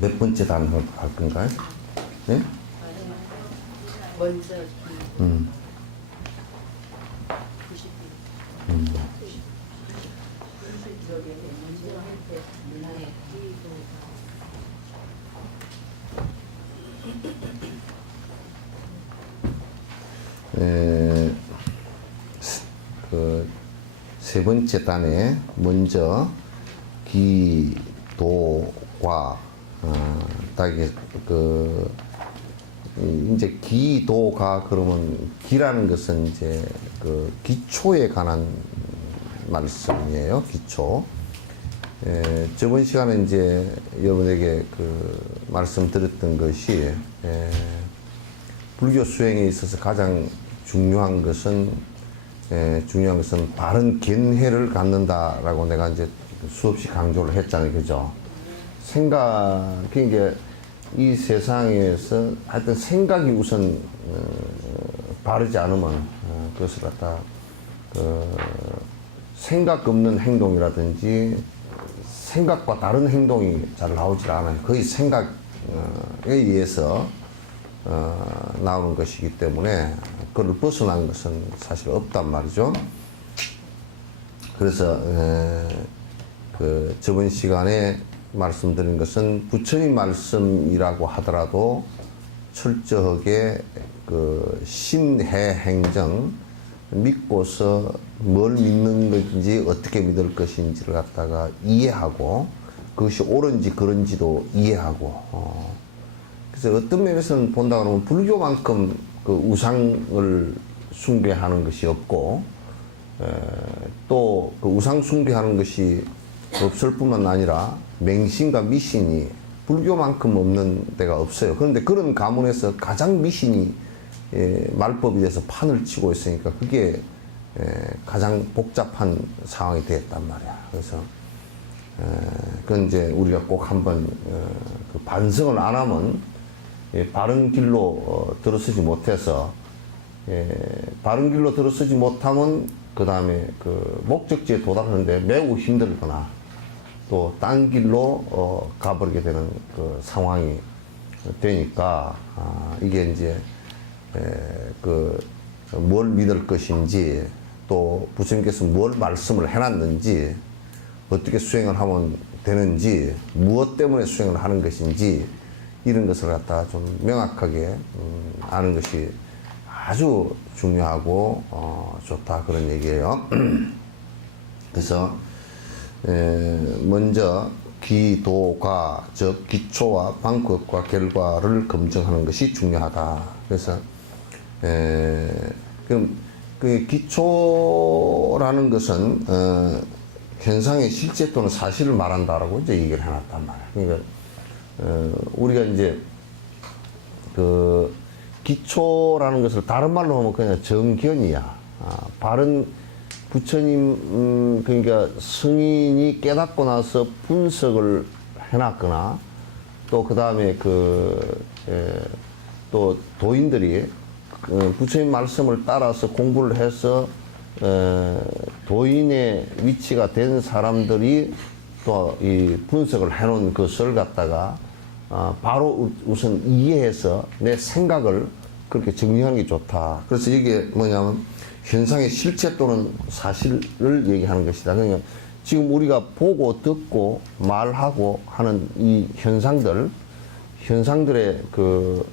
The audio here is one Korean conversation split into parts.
몇 번째 단어를 할 건가요? 네? 먼저 음. 그 세 번째 단에 먼저 기도과 딱이 그 이제 기도가 그러면 기라는 것은 이제 그 기초에 관한 말씀이에요. 기초. 저번 시간에 이제 여러분에게 그 말씀드렸던 것이 불교 수행에 있어서 가장 중요한 것은 바른 견해를 갖는다라고 내가 이제 수없이 강조를 했잖아요. 그죠? 그러니까 이 세상에서 하여튼 생각이 우선 바르지 않으면 그것을 갖다 생각 없는 행동이라든지 생각과 다른 행동이 잘 나오질 않아요. 거의 생각에 의해서 나오는 것이기 때문에 그걸 벗어난 것은 사실 없단 말이죠. 그래서 그 저번 시간에 말씀드린 것은 부처님 말씀이라고 하더라도 철저하게 그 신해 행정 믿고서 뭘 믿는 것인지 어떻게 믿을 것인지를 갖다가 이해하고 그것이 옳은지 그른지도 이해하고 그래서 어떤 면에서는 본다 그러면 불교만큼 그 우상을 숭배하는 것이 없고 또 그 우상 숭배하는 것이 없을 뿐만 아니라 맹신과 미신이 불교만큼 없는 데가 없어요. 그런데 그런 가문에서 가장 미신이 말법이 돼서 판을 치고 있으니까 그게 가장 복잡한 상황이 되었단 말이야. 그래서 그건 이제 우리가 꼭 한번 그 반성을 안 하면 바른 길로 들어서지 못해서 바른 길로 들어서지 못하면 그 다음에 그 목적지에 도달하는데 매우 힘들거나 또 딴 길로 가버리게 되는 그 상황이 되니까 이게 이제 그 뭘 믿을 것인지 또 부처님께서 뭘 말씀을 해놨는지 어떻게 수행을 하면 되는지 무엇 때문에 수행을 하는 것인지 이런 것을 갖다가 좀 명확하게 아는 것이 아주 중요하고 좋다 그런 얘기예요. 그래서 먼저 기도가 즉 기초와 방법과 결과를 검증하는 것이 중요하다. 그래서 그럼 그 기초라는 것은 현상의 실제 또는 사실을 말한다라고 이제 얘기를 해놨단 말이야. 그러니까 우리가 이제 그 기초라는 것을 다른 말로 하면 그냥 정견이야. 바른 부처님 그러니까 승인이 깨닫고 나서 분석을 해놨거나 또 그 다음에 또 도인들이 부처님 말씀을 따라서 공부를 해서 도인의 위치가 된 사람들이 또 이 분석을 해놓은 것을 갖다가 바로 우선 이해해서 내 생각을 그렇게 정리하는 게 좋다. 그래서 이게 뭐냐면 현상의 실체 또는 사실을 얘기하는 것이다. 그러니까 지금 우리가 보고 듣고 말하고 하는 이 현상들의 그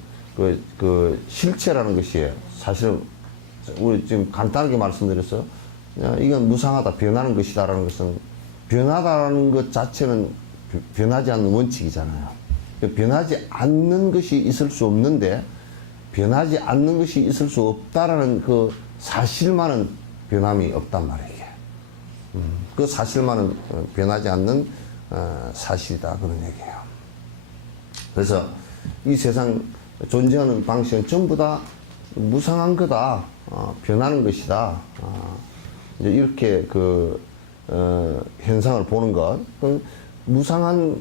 실체라는 것이 사실은 우리 지금 간단하게 말씀드렸어. 이건 무상하다, 변하는 것이다라는 것은 변하다라는 것 자체는 변하지 않는 원칙이잖아요. 변하지 않는 것이 있을 수 없는데 변하지 않는 것이 있을 수 없다라는 그 사실만은 변함이 없단 말이에요. 그 사실만은 변하지 않는 사실이다 그런 얘기예요. 그래서 이 세상 존재하는 방식은 전부 다 무상한 거다, 변하는 것이다. 이제 이렇게 현상을 보는 것, 무상한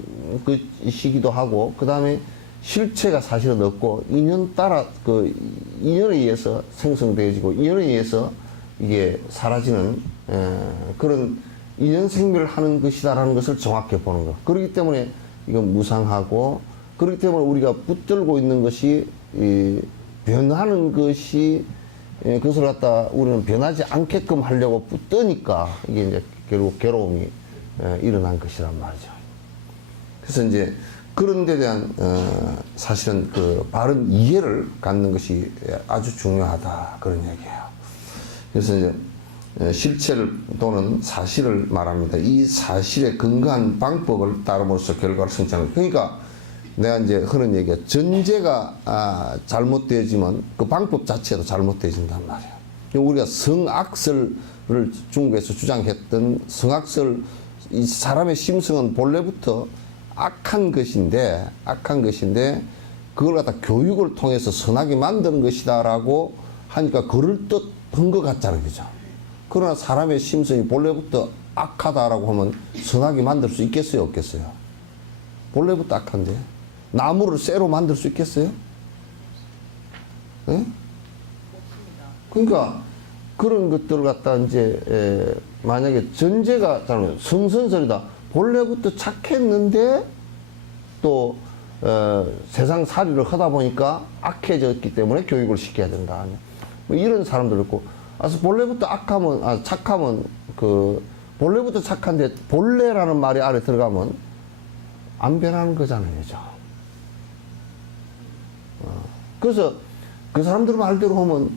것이기도 하고, 그 다음에 실체가 사실은 없고, 인연에 의해서 생성되어지고, 인연에 의해서 이게 사라지는, 그런 인연생멸을 하는 것이다라는 것을 정확히 보는 거. 그렇기 때문에 이건 무상하고, 그렇기 때문에 우리가 붙들고 있는 것이 변하는 것이, 그것을 갖다 우리는 변하지 않게끔 하려고 붙드니까 이게 이제 결국 괴로움이 일어난 것이란 말이죠. 그래서 이제 그런 데 대한 사실은 그 바른 이해를 갖는 것이 아주 중요하다, 그런 얘기예요. 그래서 이제 실체를 또는 사실을 말합니다. 이 사실에 근거한 방법을 따름으로써 결과를 성취하는. 그러니까 내가 이제 하는 얘기가, 전제가 잘못되어지면 그 방법 자체도 잘못되어진단 말이에요. 우리가 성악설을 중국에서 주장했던 성악설, 이 사람의 심성은 본래부터 악한 것인데 그걸 갖다 교육을 통해서 선하게 만드는 것이다라고 하니까 그럴듯한 것 같잖아요, 그죠? 그러나 사람의 심성이 본래부터 악하다라고 하면 선하게 만들 수 있겠어요, 없겠어요? 본래부터 악한데 나무를 쇠로 만들 수 있겠어요? 네? 그러니까 그런 것들을 갖다 이제 만약에 전제가 잘못, 성선설이다, 본래부터 착했는데 또 세상 살이를 하다 보니까 악해졌기 때문에 교육을 시켜야 된다, 뭐 이런 사람들 있고, 본래부터 착하면 그 본래부터 착한데 본래라는 말이 안에 들어가면 안 변하는 거잖아요, 그죠? 그래서 그 사람들 말대로 하면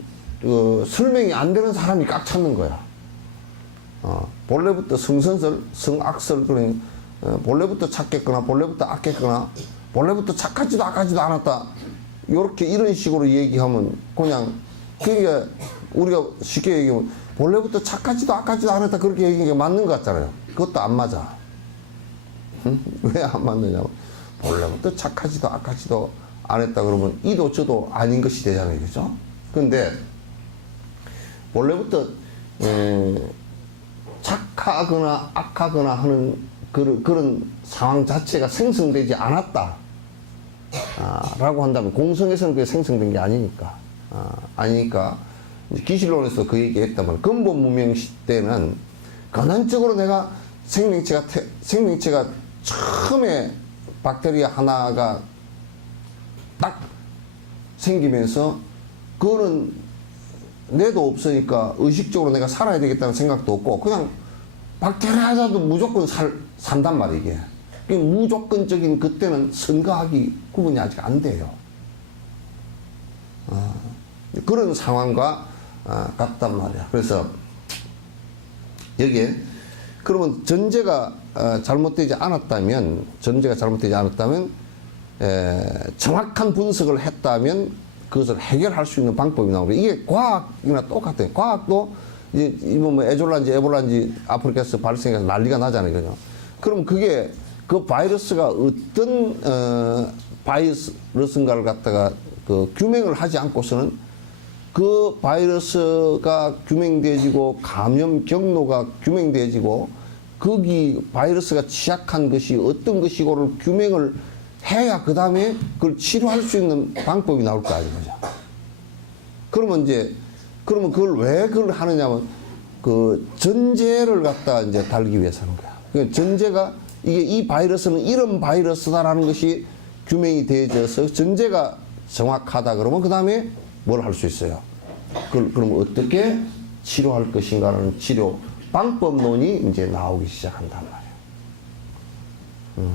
설명이 안 되는 사람이 꽉 찼는 거야. 본래부터 성선설, 성악설, 그러니 본래부터 착했거나 본래부터 악했거나 본래부터 착하지도 악하지도 않았다, 요렇게 이런 식으로 얘기하면 그냥, 그게 우리가 쉽게 얘기하면 본래부터 착하지도 악하지도 않았다, 그렇게 얘기하는 게 맞는 것 같잖아요. 그것도 안 맞아. 왜 안 맞느냐면 본래부터 착하지도 악하지도 않았다 그러면 이도 저도 아닌 것이 되잖아요, 그죠? 근데 본래부터 착하거나 악하거나 하는 그런 상황 자체가 생성되지 않았다 라고 한다면, 공성에서는 그게 생성된 게 아니니까 기실론에서 그 얘기했다면, 근본 문명 시대는 근원적으로 내가 생명체가 처음에 박테리아 하나가 딱 생기면서 그거는 내도 없으니까 의식적으로 내가 살아야 되겠다는 생각도 없고 그냥 박테리아자도 무조건 산단 말이에요. 이게 무조건적인, 그때는 선거하기 구분이 아직 안 돼요. 그런 상황과 같단 말이야. 그래서 여기에 그러면 전제가 잘못되지 않았다면 정확한 분석을 했다면 그것을 해결할 수 있는 방법이 나오고, 이게 과학이나 똑같아요. 과학도 이제 뭐 에졸라인지 에볼라인지 아프리카에서 발생해서 난리가 나잖아요, 그죠? 그럼 그게 그 바이러스가 어떤 바이러스인가를 갖다가 그 규명을 하지 않고서는 그 바이러스가 규명되어지고 감염 경로가 규명되어지고 거기 바이러스가 취약한 것이 어떤 것이고를 규명을 해야 그 다음에 그걸 치료할 수 있는 방법이 나올 거 아니에요. 그러면 그걸 왜 그걸 하느냐면 그 전제를 갖다 이제 달기 위해서 하는 거야. 그러니까 전제가 이 바이러스는 이런 바이러스다라는 것이 규명이 되어져서 전제가 정확하다 그러면 그 다음에 뭘 할 수 있어요. 그럼 어떻게 치료할 것인가라는 치료 방법론이 이제 나오기 시작한단 말이에요.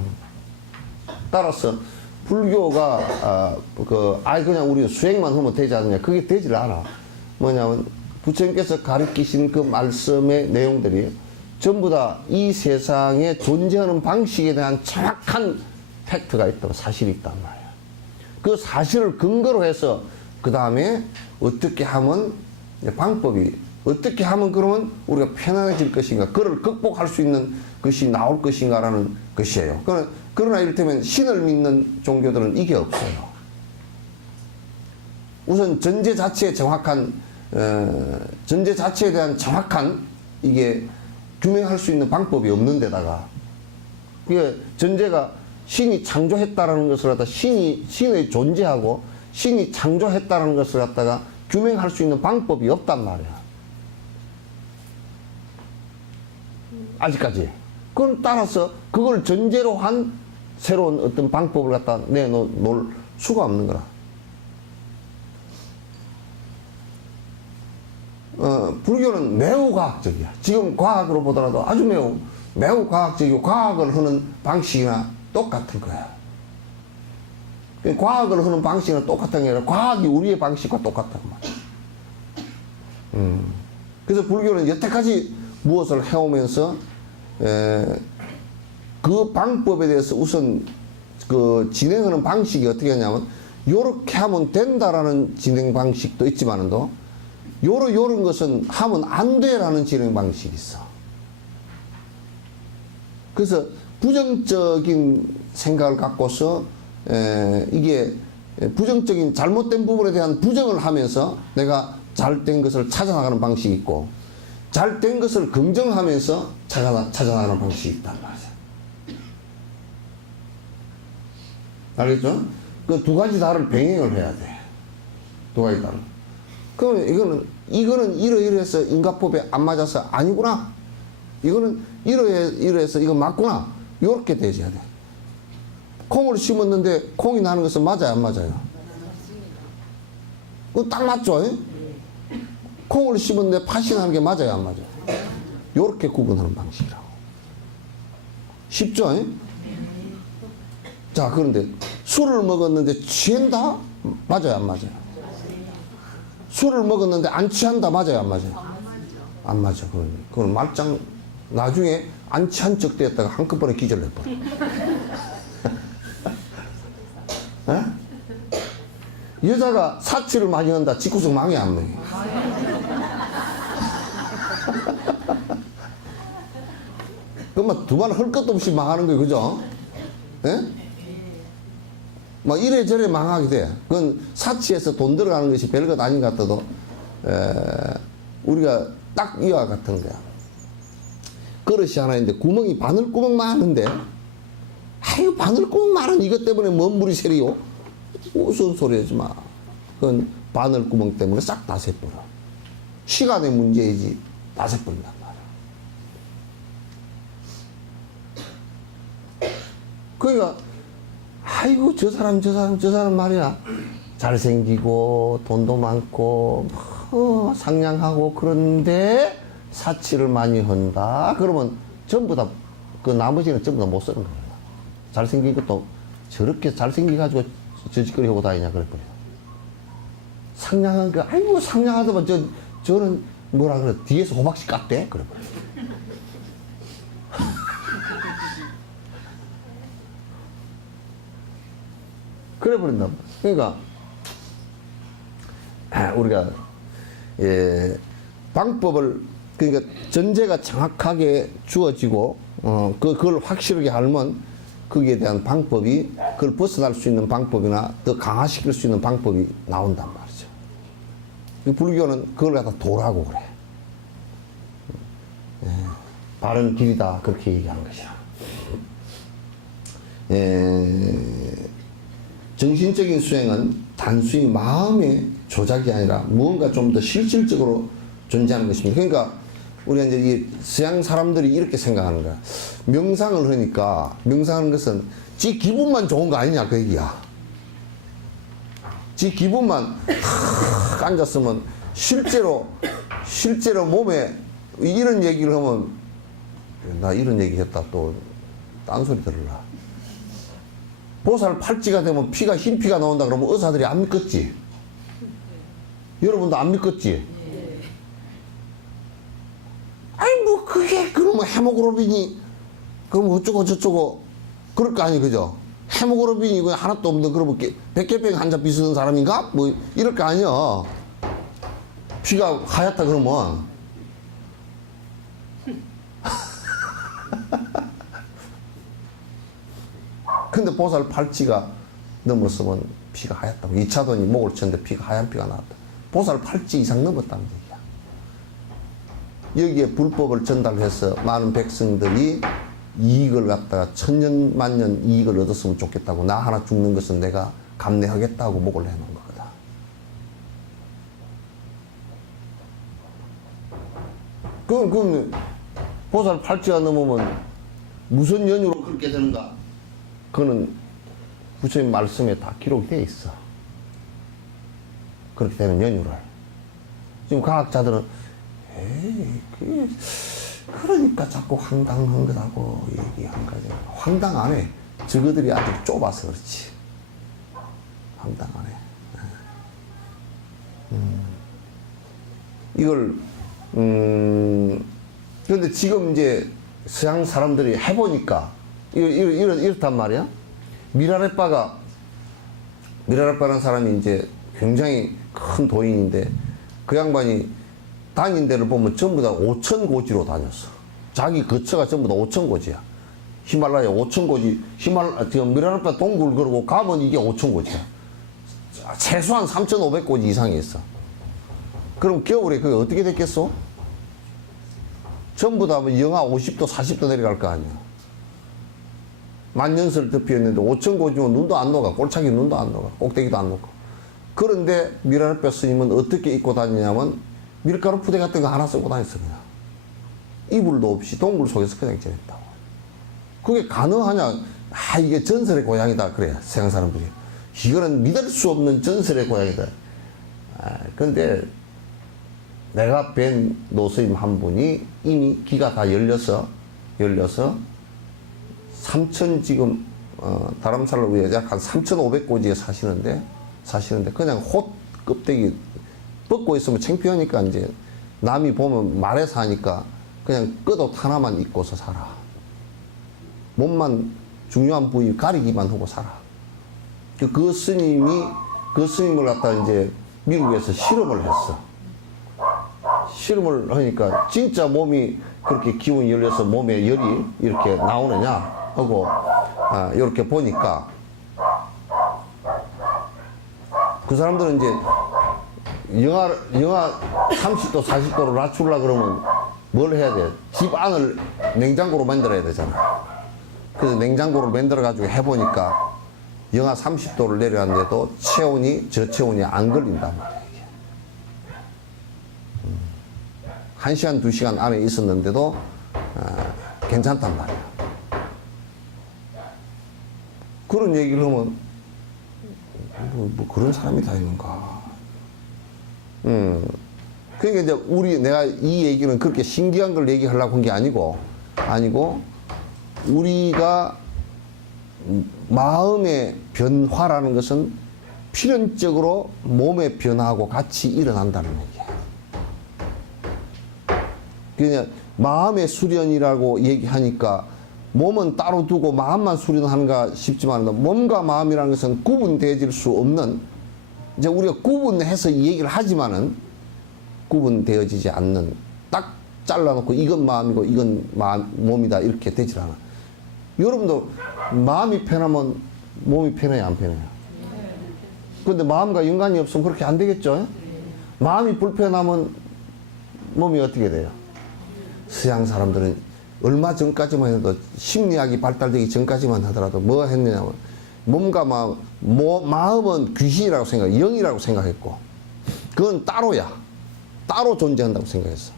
따라서 불교가 그냥 우리 수행만 하면 되지 않느냐, 그게 되질 않아. 뭐냐면 부처님께서 가르치신 그 말씀의 내용들이 전부 다 이 세상에 존재하는 방식에 대한 정확한 팩트가 있다고, 사실이 있단 말이야. 그 사실을 근거로 해서 그 다음에 어떻게 하면 방법이 어떻게 하면 그러면 우리가 편안해질 것인가, 그걸 극복할 수 있는 것이 나올 것인가라는 것이에요. 그러나 이를테면 신을 믿는 종교들은 이게 없어요. 우선 전제 자체에 대한 정확한 이게 규명할 수 있는 방법이 없는 데다가, 이게 전제가 신이 창조했다라는 것을 갖다 신의 존재하고 신이 창조했다는 것을 갖다가 규명할 수 있는 방법이 없단 말이야. 아직까지. 그럼 따라서 그걸 전제로 한 새로운 어떤 방법을 갖다 내놓을 수가 없는 거라. 불교는 매우 과학적이야. 지금 과학으로 보더라도 아주 매우 과학적이고 과학을 하는 방식이나 똑같은 거야. 과학을 하는 방식은 똑같은 게 아니라 과학이 우리의 방식과 똑같단 말이야. 그래서 불교는 여태까지 무엇을 해오면서 그 방법에 대해서 우선 그 진행하는 방식이 어떻게 하냐면 요렇게 하면 된다라는 진행 방식도 있지만도 요런 것은 하면 안 돼라는 진행 방식이 있어. 그래서 부정적인 생각을 갖고서 이게 부정적인 잘못된 부분에 대한 부정을 하면서 내가 잘된 것을 찾아나가는 방식이 있고 잘된 것을 긍정하면서 찾아나가는 방식이 있단 말이야. 알겠죠? 그 두 가지 다를 병행을 해야 돼. 두 가지 다를. 그러면 이거는 이러이러해서 인과법에 안 맞아서 아니구나. 이거는 이러해서 이거 맞구나. 요렇게 되셔야 돼. 콩을 심었는데 콩이 나는 것은 맞아요, 안 맞아요? 그거 딱 맞죠? 콩을 심었는데 팥이 나는 게 맞아요, 안 맞아요? 요렇게 구분하는 방식이라고. 쉽죠? 자, 그런데 술을 먹었는데 취한다? 맞아요, 안 맞아요? 술을 먹었는데 안 취한다? 맞아요, 안 맞아요? 안 맞아. 그건 말짱 나중에 안 취한 척 되었다가 한꺼번에 기절해버려. 여자가 사치를 많이 한다. 집구석 망해, 안 망해? 그만 두 번 할 것도 없이 망하는 거예요, 그죠? 막 이래저래 망하게 돼. 그건 사치에서 돈 들어가는 것이 별것 아닌 것 같아도 우리가 딱 이와 같은 거야. 그릇이 하나 있는데 구멍이 바늘구멍 많은데 아유 바늘구멍 많은 이것 때문에 뭔 물이 새리요? 무슨 소리 하지 마. 그건 바늘구멍 때문에 싹 다 새버려. 시간의 문제이지 다 새버린단 말이야. 그러니까 아이고 저 사람 말이야 잘생기고 돈도 많고 상냥하고 그런데 사치를 많이 한다. 그러면 전부 다 그 나머지는 전부 다 못 쓰는 거야. 잘생긴 것도 저렇게 잘생기가지고 저짓거리 하고 다니냐 그랬거든. 상냥한 거 아이고 상냥하더만 저는 뭐라 그래 뒤에서 호박씨 깠대 그래버려. 그래 버린다. 그러니까 우리가 방법을 그러니까 전제가 정확하게 주어지고 그걸 확실하게 알면 거기에 대한 방법이 그걸 벗어날 수 있는 방법이나 더 강화시킬 수 있는 방법이 나온단 말이죠. 불교는 그걸 갖다 도라고 그래. 바른 길이다 그렇게 얘기하는 것이야. 정신적인 수행은 단순히 마음의 조작이 아니라 무언가 좀 더 실질적으로 존재하는 것입니다. 그러니까 우리가 이제 이 서양 사람들이 이렇게 생각하는 거야. 명상을 하니까 명상하는 것은 지 기분만 좋은 거 아니냐 그 얘기야. 지 기분만 탁 앉았으면 실제로 몸에 이런 얘기를 하면 나 이런 얘기 했다 또 딴소리 들으라. 보살 팔찌가 되면 피가 흰 피가 나온다 그러면 의사들이 안 믿겠지? 여러분도 안 믿겠지? 아니 뭐 그게 그러면 헤모글로빈이 그럼 어쩌고 저쩌고 그럴 거 아니 그죠? 헤모글로빈이 이거 하나도 없는 그러면 백혈병 환자 비슷한 사람인가? 뭐 이럴 거 아니야. 피가 하얗다 그러면 근데 보살 팔찌가 넘었으면 피가 하얗다고. 2차돈이 목을 쳤는데 피가 하얀 피가 나왔다. 보살 팔찌 이상 넘었다는 얘기야. 여기에 불법을 전달해서 많은 백성들이 이익을 갖다가 천년 만년 이익을 얻었으면 좋겠다고 나 하나 죽는 것은 내가 감내하겠다고 목을 내놓은 거거든. 그럼 보살 팔찌가 넘으면 무슨 연유로 그렇게 되는가? 그거는 부처님 말씀에 다 기록이 돼 있어. 그렇게 되는 연유를. 지금 과학자들은 에이, 그러니까 자꾸 황당한 거라고 얘기한 거지. 황당 안 해. 저거들이 아주 좁아서 그렇지. 황당 안 해. 이걸, 그런데 지금 이제 서양 사람들이 해보니까, 이렇단 말이야. 미라레빠라는 사람이 이제 굉장히 큰 도인인데, 그 양반이 다닌 데를 보면 전부 다 5천 고지로 다녔어. 자기 거처가 전부 다 5천 고지야. 히말라야 5천 고지, 미라레빠 동굴 그러고 가면 이게 5천 고지야. 최소한 3,500고지 이상이 있어. 그럼 겨울에 그게 어떻게 됐겠어? 전부 다 영하 50도, 40도 내려갈 거 아니야. 만년설 덮여있는데 5천 고지면 눈도 안 녹아. 꼴차기 눈도 안 녹아. 꼭대기도 안 녹아. 그런데 미라레빠 스님은 어떻게 입고 다니냐면 밀가루 푸대 같은 거 하나 쓰고 다녔어. 그냥 이불도 없이 동굴 속에서 그냥 지냈다고. 그게 가능하냐? 이게 전설의 고향이다 그래 서양 사람들이. 이거는 믿을 수 없는 전설의 고향이다. 그런데 내가 뵌 노스님 한 분이 이미 기가 다 열려서 3천 지금 다람살로 위에 약 한 3,500고지에 사시는데 그냥 홑 껍데기 벗고 있으면 창피하니까 이제 남이 보면 말해서 하니까 그냥 끄옷 하나만 입고서 살아. 몸만 중요한 부위 가리기만 하고 살아. 그 스님을 갖다 이제 미국에서 실험을 했어. 실험을 하니까 진짜 몸이 그렇게 기운이 열려서 몸에 열이 이렇게 나오느냐 하고 이렇게 보니까 그 사람들은 이제 영하 30도 40도로 낮추려고 그러면 뭘 해야 돼? 집 안을 냉장고로 만들어야 되잖아. 그래서 냉장고를 만들어 가지고 해보니까 영하 30도를 내려갔는데도 저체온이 안 걸린단 말이야. 1시간, 2시간 안에 있었는데도 괜찮단 말이야. 그런 얘기를 하면 뭐 그런 사람이 다 있는가. 그러니까 이제 내가 이 얘기는 그렇게 신기한 걸 얘기하려고 한 게 아니고 우리가 마음의 변화라는 것은 필연적으로 몸의 변화하고 같이 일어난다는 얘기야. 그냥 마음의 수련이라고 얘기하니까 몸은 따로 두고 마음만 수련하는가 싶지만 몸과 마음이라는 것은 구분되어질 수 없는, 이제 우리가 구분해서 이 얘기를 하지만은 구분되어지지 않는, 딱 잘라놓고 이건 마음이고 이건 몸이다 이렇게 되질 않아. 여러분도 마음이 편하면 몸이 편해요, 안 편해요? 근데 마음과 연관이 없으면 그렇게 안 되겠죠? 마음이 불편하면 몸이 어떻게 돼요? 서양 사람들은 얼마 전까지만 해도 심리학이 발달되기 전까지만 하더라도 뭐 했느냐면 몸과 마음은 귀신이라고 영이라고 생각했고 그건 따로야. 따로 존재한다고 생각했어.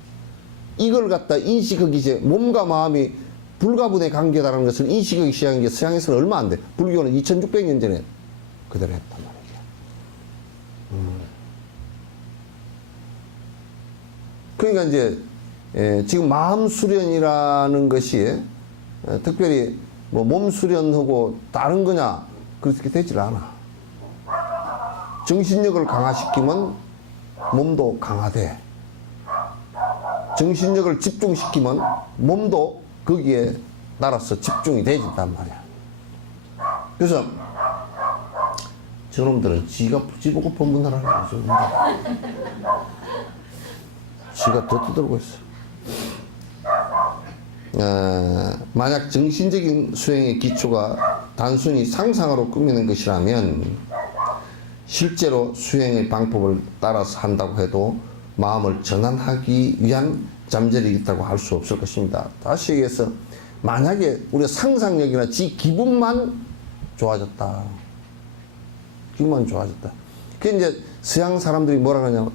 이걸 갖다 인식하기 전에 몸과 마음이 불가분의 관계다라는 것을 인식하기 시작한 게 서양에서는 얼마 안 돼. 불교는 2600년 전에 그대로 했단 말이야. 그러니까 이제 지금 마음 수련이라는 것이 특별히 뭐 몸 수련하고 다른 거냐 그렇게 되질 않아. 정신력을 강화시키면 몸도 강화돼. 정신력을 집중시키면 몸도 거기에 따라서 집중이 되진단 말이야. 그래서 저놈들은 지가 지보고 법문하라는 거죠. 지가 더 떠들고 있어. 만약 정신적인 수행의 기초가 단순히 상상으로 꾸미는 것이라면 실제로 수행의 방법을 따라서 한다고 해도 마음을 전환하기 위한 잠재력이 있다고 할 수 없을 것입니다. 다시 얘기해서 만약에 우리가 상상력이나 지 기분만 좋아졌다. 기분만 좋아졌다. 그 이제 서양 사람들이 뭐라 그러냐면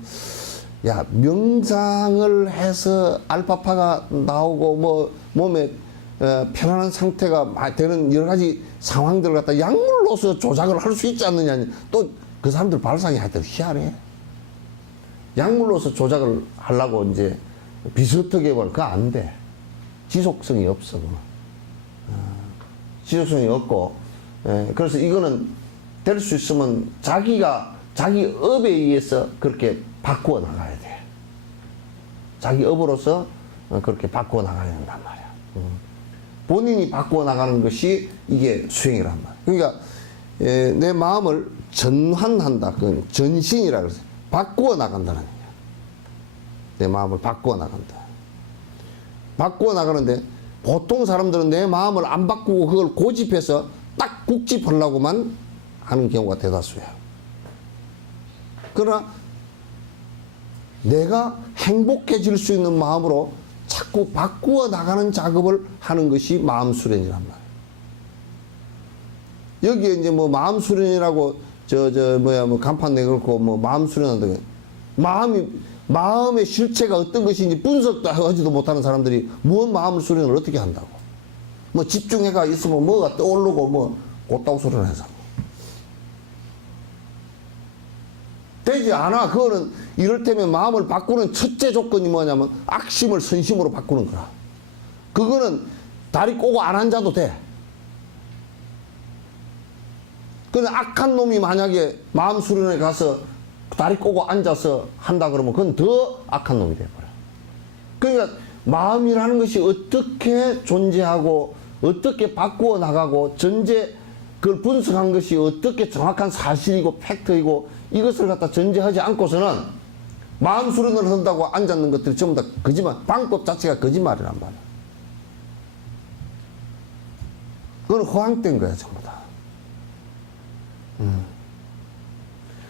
야, 명상을 해서 알파파가 나오고 뭐 몸에 편안한 상태가 되는 여러 가지 상황들을 갖다 약물로서 조작을 할 수 있지 않느냐. 또 그 사람들 발상이 하여튼 희한해. 약물로서 조작을 하려고 이제 비슷하게 해버려. 그거 안 돼. 지속성이 없어. 지속성이 없고. 그래서 이거는 될 수 있으면 자기 업에 의해서 그렇게 바꾸어 나가야 돼. 자기 업으로서 그렇게 바꾸어 나가야 된단 말이야. 본인이 바꾸어 나가는 것이 이게 수행이란 말이야. 그러니까 내 마음을 전환한다. 그건 전신이라 그래서 바꾸어 나간다는 얘기야. 내 마음을 바꾸어 나간다. 바꾸어 나가는데 보통 사람들은 내 마음을 안 바꾸고 그걸 고집해서 딱 국집하려고만 하는 경우가 대다수야. 그러나 내가 행복해질 수 있는 마음으로 자꾸 바꾸어 나가는 작업을 하는 것이 마음 수련이란 말이야. 여기에 이제 뭐 마음 수련이라고 뭐 간판 내걸고 뭐 마음 수련한다. 마음의 실체가 어떤 것인지 분석도 하지도 못하는 사람들이 무슨 마음 수련을 어떻게 한다고. 뭐 집중해가 있으면 뭐가 떠오르고 뭐 곧다고 소리를 해서. 되지 않아. 그거는 이를테면 마음을 바꾸는 첫째 조건이 뭐냐면 악심을 선심으로 바꾸는 거라. 그거는 다리 꼬고 안 앉아도 돼. 근데 악한 놈이 만약에 마음 수련에 가서 다리 꼬고 앉아서 한다 그러면 그건 더 악한 놈이 돼버려. 그러니까 마음이라는 것이 어떻게 존재하고 어떻게 바꾸어 나가고 전제 그걸 분석한 것이 어떻게 정확한 사실이고 팩트이고 이것을 갖다 전제하지 않고서는 마음 수련을 한다고 앉았는 것들이 전부 다 거짓말, 방법 자체가 거짓말이란 말이야. 그건 허황된 거야, 전부 다.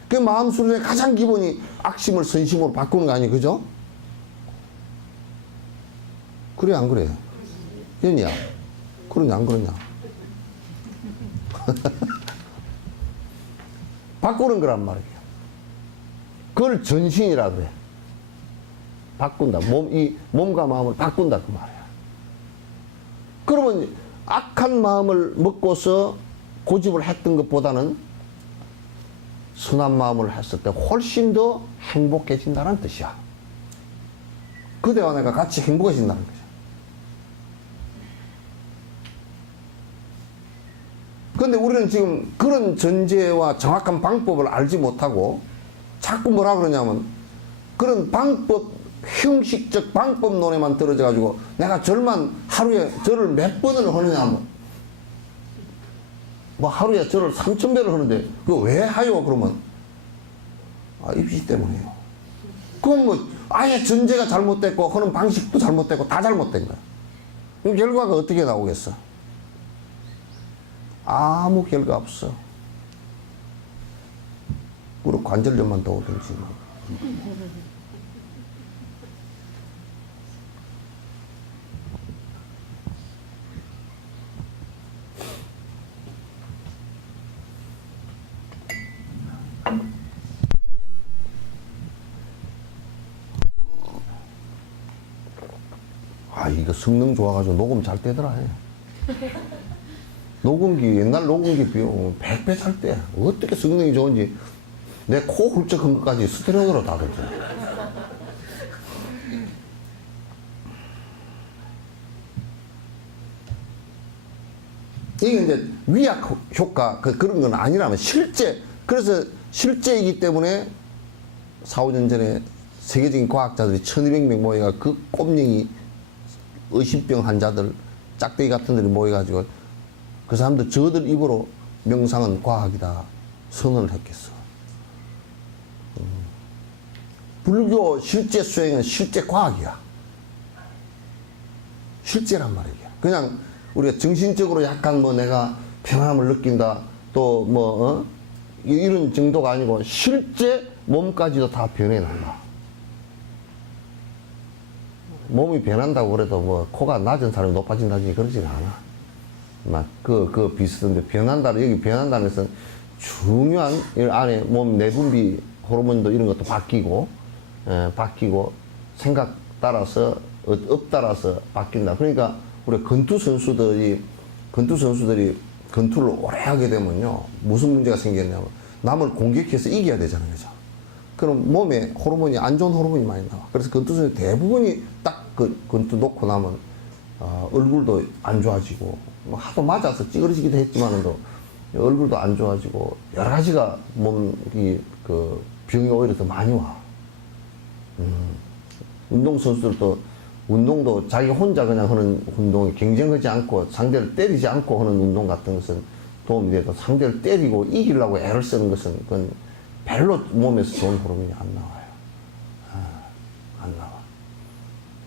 그 마음 수련의 가장 기본이 악심을 선심으로 바꾸는 거 아니에요, 그죠? 그래, 안 그래? 연이야. 그러냐, 안 그러냐? 바꾸는 거란 말이에요. 그걸 전신이라 그래. 바꾼다. 몸과 마음을 바꾼다, 그 말이야. 그러면 악한 마음을 먹고서 고집을 했던 것보다는 선한 마음을 했을 때 훨씬 더 행복해진다는 뜻이야. 그대와 내가 같이 행복해진다는 거죠. 그런데 우리는 지금 그런 전제와 정확한 방법을 알지 못하고 자꾸 뭐라 그러냐면 그런 방법, 형식적 방법론에만 떨어져 가지고 내가 하루에 절을 몇 번을 하느냐 뭐 하루에 절을 3,000배를 하는데 그거 왜 하요? 그러면 입시 때문에요. 그럼 뭐 아예 전제가 잘못됐고 하는 방식도 잘못됐고 다 잘못된 거야. 그럼 결과가 어떻게 나오겠어? 아무 결과 없어. 그리고 관절염만 더 오든지 뭐. 이거 성능 좋아가지고 녹음 잘 되더라. 녹음기, 옛날 녹음기 비용 100배 살 때 어떻게 성능이 좋은지 내 코 훌쩍한 것까지 스테레오로 다 듣죠. 이게 이제 위약 효과 그런 건 아니라면 그래서 실제이기 때문에 4, 5년 전에 세계적인 과학자들이 1200명 모여가 그 꼼냥이 의심병 환자들 짝대기 같은 들이 모여가지고 그 사람들 저들 입으로 명상은 과학이다 선언을 했겠어. 불교 실제 수행은 실제 과학이야. 실제란 말이야. 그냥 우리가 정신적으로 약간 뭐 내가 편안함을 느낀다 또 뭐 이런 정도가 아니고 실제 몸까지도 다 변해난다. 몸이 변한다고 그래도 뭐 코가 낮은 사람이 높아진다든지 그러지는 않아. 막 그 비슷한데 여기 변한다는 것은 중요한 안에 몸 내분비 호르몬도 이런 것도 바뀌고 바뀌고 생각 따라서 업 따라서 바뀐다. 그러니까 우리 권투 선수들이 권투를 오래 하게 되면요 무슨 문제가 생겼냐면 남을 공격해서 이겨야 되잖아요, 그죠? 그럼 몸에 호르몬이 안 좋은 호르몬이 많이 나와. 그래서 권투 선수 대부분이 딱 그 권투 놓고 나면 얼굴도 안 좋아지고 뭐 하도 맞아서 찌그러지기도 했지만도 얼굴도 안 좋아지고 여러 가지가 몸이 그 병이 오히려 더 많이 와. 운동 선수들도 운동도 자기 혼자 그냥 하는 운동이 경쟁하지 않고 상대를 때리지 않고 하는 운동 같은 것은 도움이 돼도 상대를 때리고 이기려고 애를 쓰는 것은 그건 별로 몸에서 좋은 호르몬이 안 나와요. 안 나와.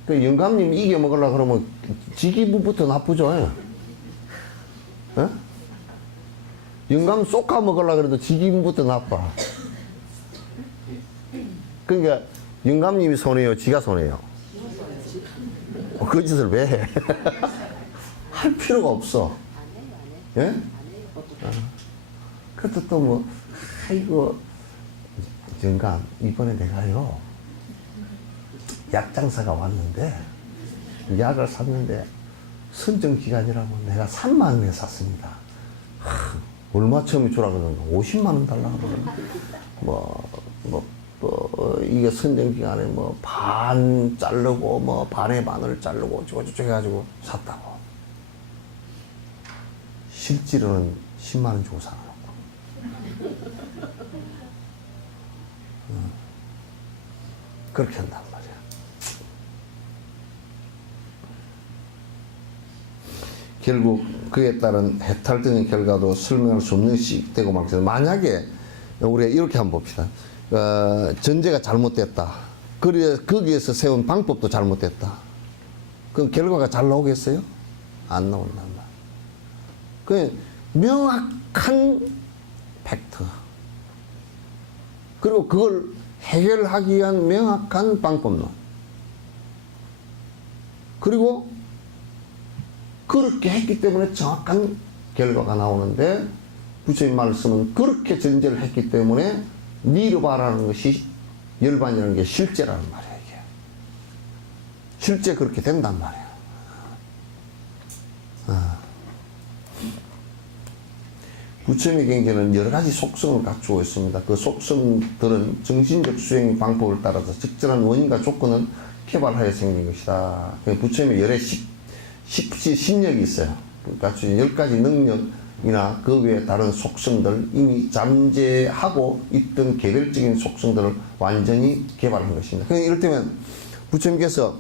그 영감님 이겨 먹으려고 그러면 지기부부터 나쁘죠. 예? 영감 쏙가 먹으려고 그래도 지기부부터 나빠. 그러니까 영감님이 손해요, 지가 손해요. 그 짓을 왜 해? 할 필요가 없어. 예? 그것도 또 뭐, 아이고, 영감, 이번에 내가요, 약장사가 왔는데, 약을 샀는데, 선정기간이라고 내가 3만 원에 샀습니다. 얼마 처음에 주라 그러는데, 50만 원 달라고 그러는데, 이게 선정기간에 뭐, 반 자르고, 뭐, 반의 반을 자르고, 어쩌고저쩌고 해가지고 샀다고. 실제로는 10만 원 주고 사놓고. 그렇게 한단 말이야. 결국 그에 따른 해탈적인 결과도 설명할 수 없는 시 되고 말겠어요. 만약에 우리가 이렇게 한번 봅시다. 전제가 잘못됐다. 그래 거기에서 세운 방법도 잘못됐다. 그럼 결과가 잘 나오겠어요? 안 나온단 말이야. 그 명확한 팩트. 그리고 그걸 해결하기 위한 명확한 방법론. 그리고 그렇게 했기 때문에 정확한 결과가 나오는데 부처님 말씀은 그렇게 전제를 했기 때문에 니르바라는 것이 열반이라는 게 실제라는 말이에요. 이게. 실제 그렇게 된단 말이에요. 부처님의 경제는 여러 가지 속성을 갖추고 있습니다. 그 속성들은 정신적 수행 방법을 따라서 적절한 원인과 조건을 개발하여 생긴 것이다. 부처님의 열의 신력이 있어요. 갖추신 10가지 능력이나 그 외에 다른 속성들, 이미 잠재하고 있던 개별적인 속성들을 완전히 개발한 것입니다. 그러니까 이를테면 부처님께서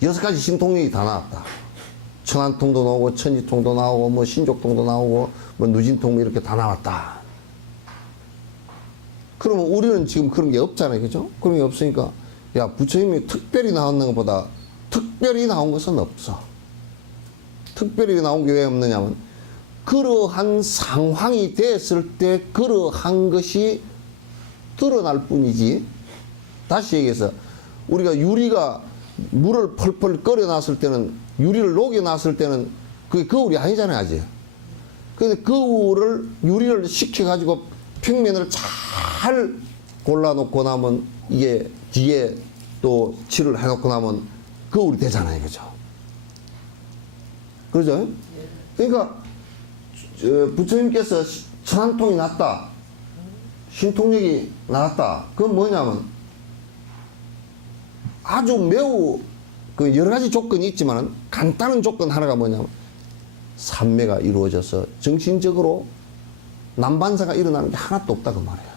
6가지 신통력이 다 나왔다. 천안통도 나오고 천지통도 나오고 뭐 신족통도 나오고 뭐 누진통 이렇게 다 나왔다. 그러면 우리는 지금 그런 게 없잖아요, 그죠? 그런 게 없으니까 야 부처님이 특별히 나왔는 것보다 특별히 나온 것은 없어. 특별히 나온 게 왜 없느냐면 그러한 상황이 됐을 때 그러한 것이 드러날 뿐이지. 다시 얘기해서 우리가 유리가 물을 펄펄 끓여놨을 때는 유리를 녹여놨을 때는 그게 거울이 아니잖아요, 아직. 근데 거울을, 유리를 식혀가지고 평면을 잘 골라놓고 나면 이게 뒤에 또 칠을 해놓고 나면 거울이 되잖아요, 그죠? 그러죠? 그러니까, 부처님께서 천안통이 났다. 신통력이 나왔다. 그건 뭐냐면 아주 매우 그 여러 가지 조건이 있지만 간단한 조건 하나가 뭐냐면 삼매가 이루어져서 정신적으로 남반사가 일어나는 게 하나도 없다 그 말이에요.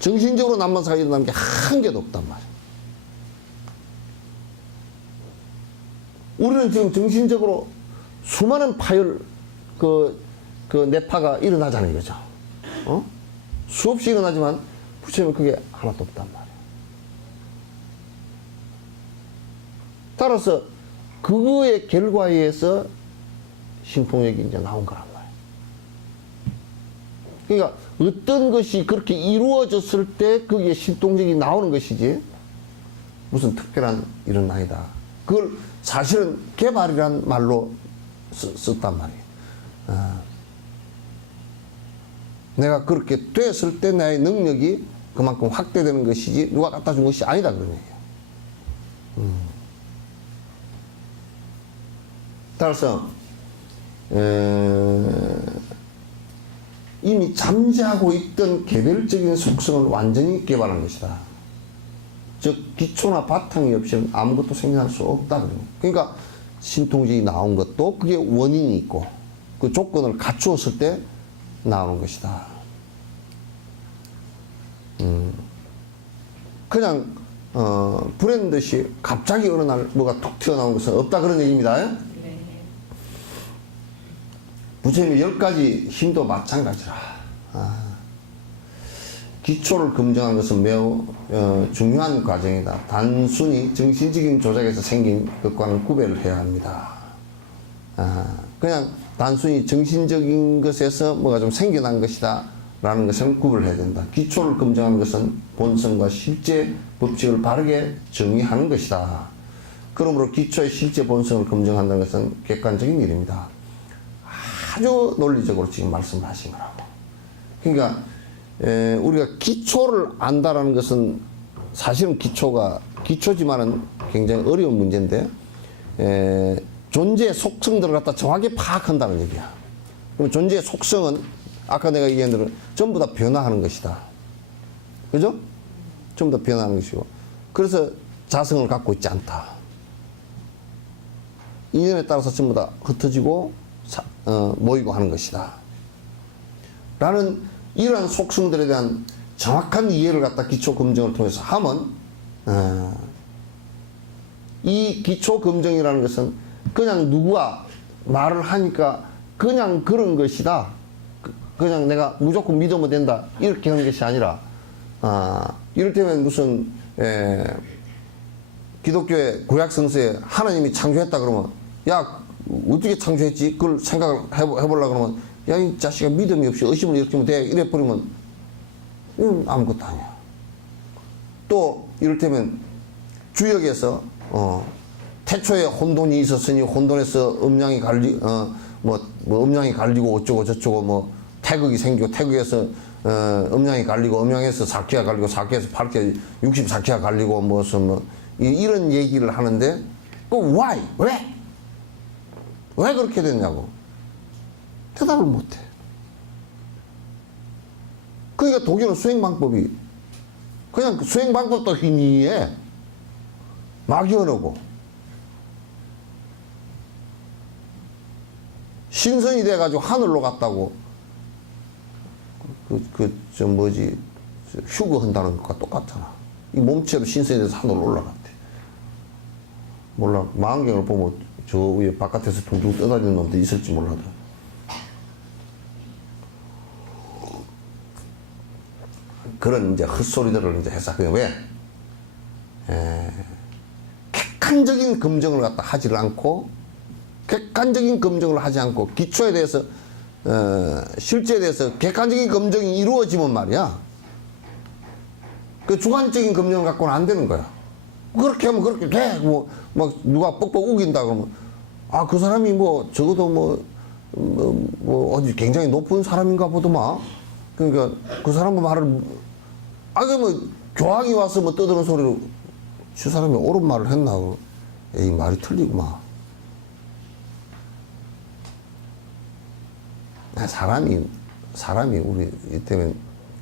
정신적으로 남반사가 일어나는 게 한 개도 없단 말이에요. 우리는 지금 정신적으로 수많은 파열 그 내파가 일어나잖아요, 그죠? 수없이 일어나지만 부처님은 그게 하나도 없단 말이에요. 따라서 그거의 결과에 의해서 신통력이 이제 나온 거란 말이에요. 그러니까 어떤 것이 그렇게 이루어졌을 때 거기에 신통력이 나오는 것이지 무슨 특별한 일은 아니다. 그걸 사실은 개발이란 말로 썼단 말이에요. 내가 그렇게 됐을 때 나의 능력이 그만큼 확대되는 것이지 누가 갖다 준 것이 아니다 그런 얘기예요. 따라서 이미 잠재하고 있던 개별적인 속성을 완전히 개발한 것이다. 즉 기초나 바탕이 없이는 아무것도 생겨날 수 없다. 그러니까 신통직이 나온 것도 그게 원인이 있고 그 조건을 갖추었을 때 나오는 것이다. 그냥 불현듯이 듯이 갑자기 어느 날 뭐가 툭 튀어나온 것은 없다 그런 얘기입니다. 네. 부처님의 10가지 힘도 마찬가지라. 기초를 검증하는 것은 매우 중요한 과정이다. 단순히 정신적인 조작에서 생긴 것과는 구별을 해야 합니다. 그냥 단순히 정신적인 것에서 뭐가 좀 생겨난 것이다 라는 것은 구별을 해야 된다. 기초를 검증하는 것은 본성과 실제 법칙을 바르게 정의하는 것이다. 그러므로 기초의 실제 본성을 검증한다는 것은 객관적인 일입니다. 아주 논리적으로 지금 말씀하신 거라고. 그러니까 우리가 기초를 안다라는 것은 사실은 기초지만은 굉장히 어려운 문제인데 존재의 속성들을 갖다 정확히 파악한다는 얘기야. 그럼 존재의 속성은 아까 내가 얘기한 대로 전부 다 변화하는 것이다. 그죠? 전부 다 변화하는 것이고. 그래서 자성을 갖고 있지 않다. 인연에 따라서 전부 다 흩어지고 모이고 하는 것이다. 라는 이러한 속성들에 대한 정확한 이해를 갖다 기초 검증을 통해서 하면 이 기초 검증이라는 것은 그냥 누구가 말을 하니까 그냥 그런 것이다. 그냥 내가 무조건 믿으면 된다. 이렇게 하는 것이 아니라 이를테면 무슨 기독교의 구약성서에 하나님이 창조했다 그러면 야 어떻게 창조했지? 그걸 생각을 해보려고 그러면 야 이 자식아 믿음이 없이 의심을 일으키면 돼. 이래 버리면 이건 아무것도 아니야. 또 이를테면 주역에서 태초에 혼돈이 있었으니 혼돈에서 음양이 음양이 갈리고 어쩌고 저쩌고 뭐 태극이 생기고 태극에서 음양이 갈리고 음양에서 사키가 갈리고 사키에서 8개 64키가 갈리고 무슨 이런 얘기를 하는데 그 why? 왜 그렇게 됐냐고 대답을 못해. 그러니까 독일은 수행 방법이 그냥 그 수행 방법도 희미해. 막연하고 신선이 돼가지고 하늘로 갔다고 휴거 한다는 것과 똑같잖아. 이 몸체로 신선이 돼서 하늘로 올라갔대. 몰라 망원경을 보면 저 위에 바깥에서 둥둥 떠다니는 놈도 있을지 몰라도 그런 이제 헛소리들을 이제 해서 그냥 왜 객관적인 검증을 갖다 하지를 않고 객관적인 검증을 하지 않고 기초에 대해서 실제에 대해서 객관적인 검증이 이루어지면 말이야 그 주관적인 검증을 갖고는 안 되는 거야. 그렇게 하면 그렇게 돼. 막 누가 뻑뻑 우긴다 그러면 그 사람이 적어도 어디 굉장히 높은 사람인가 보더만. 그러니까 그 사람 말을 그러면 교황이 와서 떠드는 소리로 저 사람이 옳은 말을 했나? 에이 말이 틀리구만. 사람이 우리 이때면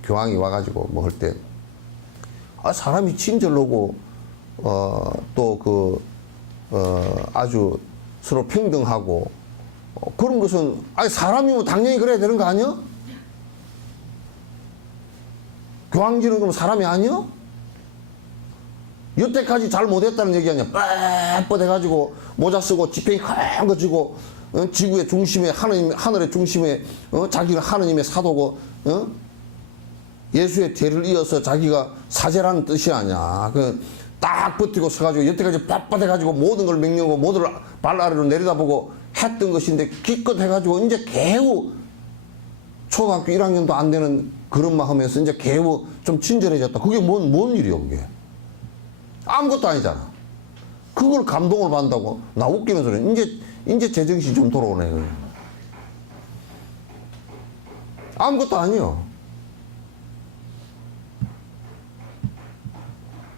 교황이 와가지고 할 때 사람이 친절하고 아주 서로 평등하고 그런 것은 사람이면 당연히 그래야 되는 거 아니야? 교황지는 그럼 사람이 아니야? 여태까지 잘 못했다는 얘기 아니야. 뻣뻣해가지고 모자 쓰고 지팡이 큰 거 쥐고 지구의 중심에 하늘의 중심에 자기가 하느님의 사도고 예수의 뒤를 이어서 자기가 사제라는 뜻이 아니야. 딱 버티고 서가지고 여태까지 빳빳해가지고 모든 걸 명령하고 모든 걸 발 아래로 내려다보고 했던 것인데 기껏 해가지고 이제 겨우 초등학교 1학년도 안 되는 그런 마음에서 이제 겨우 좀 친절해졌다. 그게 뭔 일이야 그게. 아무것도 아니잖아. 그걸 감동을 받는다고 나 웃기는 소리. 이제 제정신이 좀 돌아오네. 아무것도 아니요.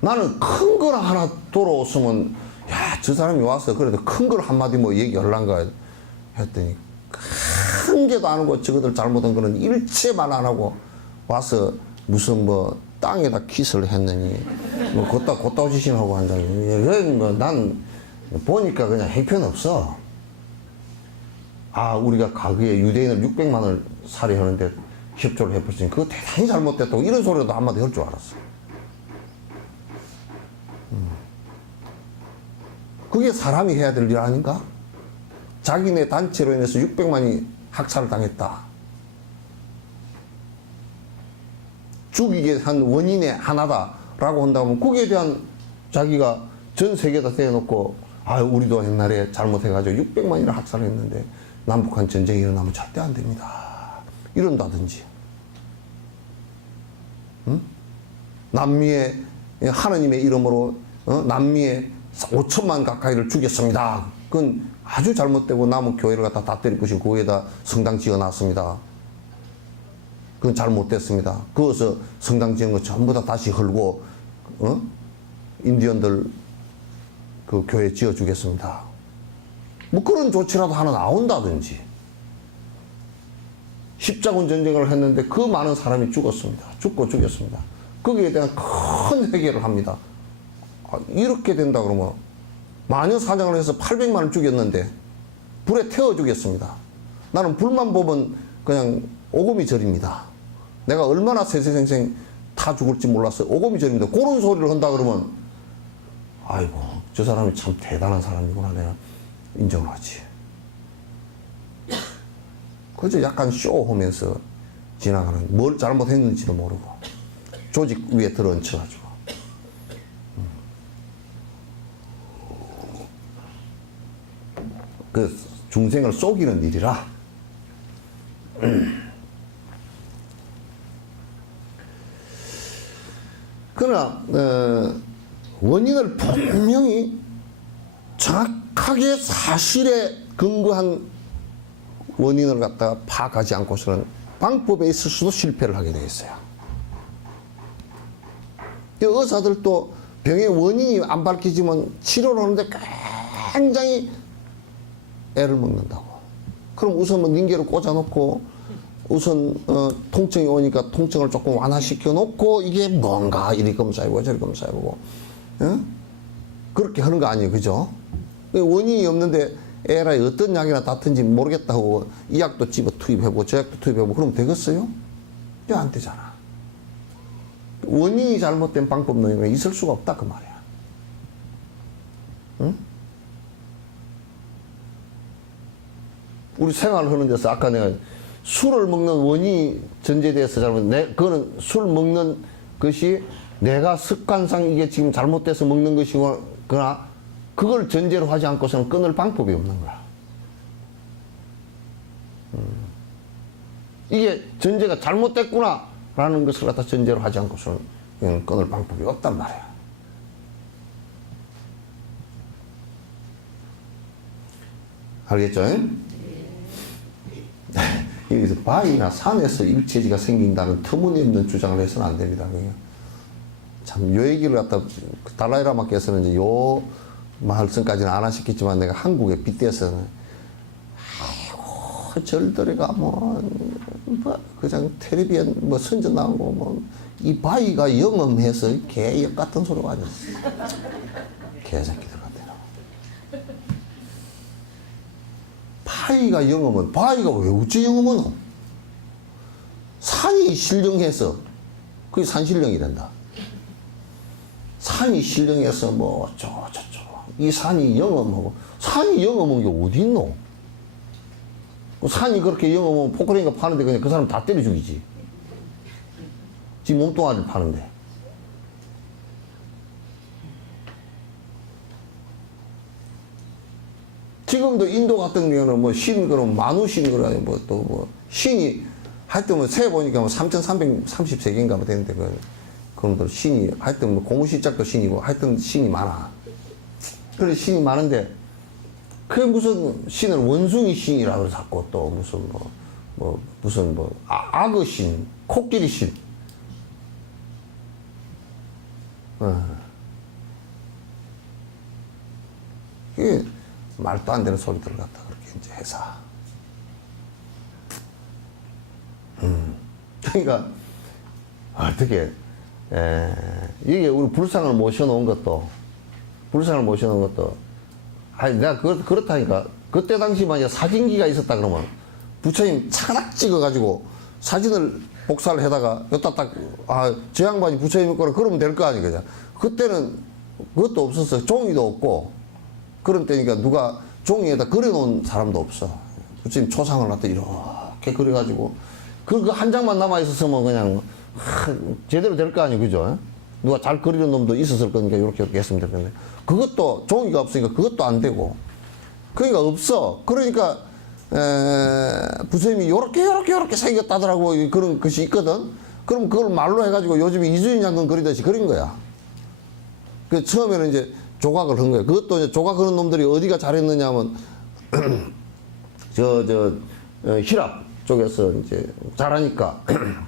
나는 큰 걸 하나 돌아왔으면, 야, 저 사람이 와서 그래도 큰 걸 한마디 뭐 얘기하려는가 했더니, 큰 게도 안 하고 저거들 잘못한 거는 일체만 안 하고 와서 무슨 뭐 땅에다 키스를 했느니, 뭐 곧다 지신하고 한다니. 난 보니까 그냥 형편없어. 아, 우리가 과거에 유대인을 600만을 살해하는데 협조를 해버렸으니 그거 대단히 잘못됐다고 이런 소리도 한마디 할 줄 알았어. 그게 사람이 해야 될 일 아닌가? 자기네 단체로 인해서 600만이 학살을 당했다. 죽이게 한 원인의 하나다라고 한다면 거기에 대한 자기가 전 세계에다 대놓고 아, 우리도 옛날에 잘못해가지고 600만이나 학살을 했는데 남북한 전쟁이 일어나면 절대 안 됩니다. 이런다든지. 응? 남미에 하느님의 이름으로 남미에 5천만 가까이를 죽였습니다. 그건 아주 잘못되고 남은 교회를 갖다 다 때릴 것이고 거기에다 성당 지어놨습니다. 그건 잘못됐습니다. 그것을 성당 지은 거 전부 다 다시 헐고 인디언들 그 교회 지어주겠습니다. 뭐 그런 조치라도 하나 나온다든지. 십자군 전쟁을 했는데 그 많은 사람이 죽었습니다. 죽고 죽였습니다. 거기에 대한 큰 해결을 합니다. 이렇게 된다 그러면 마녀 사냥을 해서 800만을 죽였는데 불에 태워 주겠습니다. 나는 불만 보면 그냥 오금이 저립니다. 내가 얼마나 세세생생 타 죽을지 몰랐어요. 오금이 저립니다. 그런 소리를 한다 그러면 아이고 저 사람이 참 대단한 사람이구나 내가 인정을 하지. 그저 약간 쇼하면서 지나가는 뭘 잘못했는지도 모르고 조직 위에 들어얹혀가지고 그 중생을 속이는 일이라. 그러나 원인을 분명히 정확하게 사실에 근거한 원인을 갖다가 파악하지 않고서는 방법에 있어서도 실패를 하게 되어 있어요. 의사들도 병의 원인이 안 밝혀지면 치료를 하는데 굉장히 애를 먹는다고. 그럼 우선 뭐 링겔을 꽂아놓고 우선 통증이 오니까 통증을 조금 완화시켜 놓고 이게 뭔가 이리 검사해보고 저리 검사해보고 그렇게 하는 거 아니에요, 그죠? 원인이 없는데 에라이 어떤 약이나 닿든지 모르겠다고 이 약도 집어 투입해보고 저 약도 투입해보고 그러면 되겠어요? 이게 안 되잖아. 원인이 잘못된 방법론이 있을 수가 없다 그 말이야. 응? 우리 생활하는 데서 아까 내가 술을 먹는 원인이 전제돼서 그거는 술 먹는 것이 내가 습관상 이게 지금 잘못돼서 먹는 것이거나 그걸 전제로 하지 않고서는 끊을 방법이 없는 거야. 이게 전제가 잘못됐구나 라는 것을 갖다 전제로 하지 않고서는 끊을 방법이 없단 말이야. 알겠죠? 여기서 바위나 산에서 일체지가 생긴다는 터무니없는 주장을 해서는 안 됩니다. 참, 요 얘기를 갖다 달라이라마께서는 이제 요 말씀까지는 안 하셨겠지만 내가 한국에 빗대서는 아이고 절들이가 그냥 텔레비전 선전 나오고 이 바위가 영험해서 개역 같은 소리가 아니었어. 개새끼들 같아. 바위가 영험은 바위가 왜 어째 영험은 산이 신령해서 그게 산신령이란다. 산이 신령해서 뭐 저쪽 이 산이 영험하고 산이 영험한 게 어디 있노? 산이 그렇게 영험하면 포크레인가 파는데 그냥 그 사람 다 때려 죽이지. 지 몸뚱아리를 파는데. 지금도 인도 같은 경우는 뭐 신 그럼 만우신 그래 뭐 또 뭐 신이 하여튼 뭐 세 보니까 뭐 3,333개인가 뭐 되는데 그놈들 신이 하여튼 뭐 고무신짝도 신이고 하여튼 신이 많아. 그래 신이 많은데 그게 무슨 신을 원숭이 신이라고 자꾸 또 무슨 무슨 악어 신, 코끼리 신. 이게 말도 안 되는 소리들을 갖다 그렇게 이제 해서. 그러니까, 어떻게, 이게 우리 불상을 모셔놓은 것도, 아니, 내가 그렇다니까. 그때 당시 만약 사진기가 있었다 그러면, 부처님 차락 찍어가지고 사진을 복사를 해다가, 여기다 딱, 저 양반이 부처님일 거라 그러면 될 거 아니야, 그죠? 그때는 그것도 없었어. 종이도 없고, 그런 때니까 누가 종이에다 그려놓은 사람도 없어. 부처님 초상을 갖다 이렇게 그려가지고, 그 한 장만 남아있었으면 그냥, 제대로 될 거 아니에요, 그죠? 누가 잘 그리는 놈도 있었을 거니까 이렇게 했으면 될 건데. 그것도 종이가 없으니까 그것도 안 되고. 그러니까 없어. 그러니까, 부처님이 요렇게 생겼다더라고. 그런 것이 있거든. 그럼 그걸 말로 해가지고 요즘에 이순신 장군 그리듯이 그린 거야. 그 처음에는 이제 조각을 한 거야. 그것도 이제 조각하는 놈들이 어디가 잘했느냐 하면, 히랍 쪽에서 이제 잘하니까,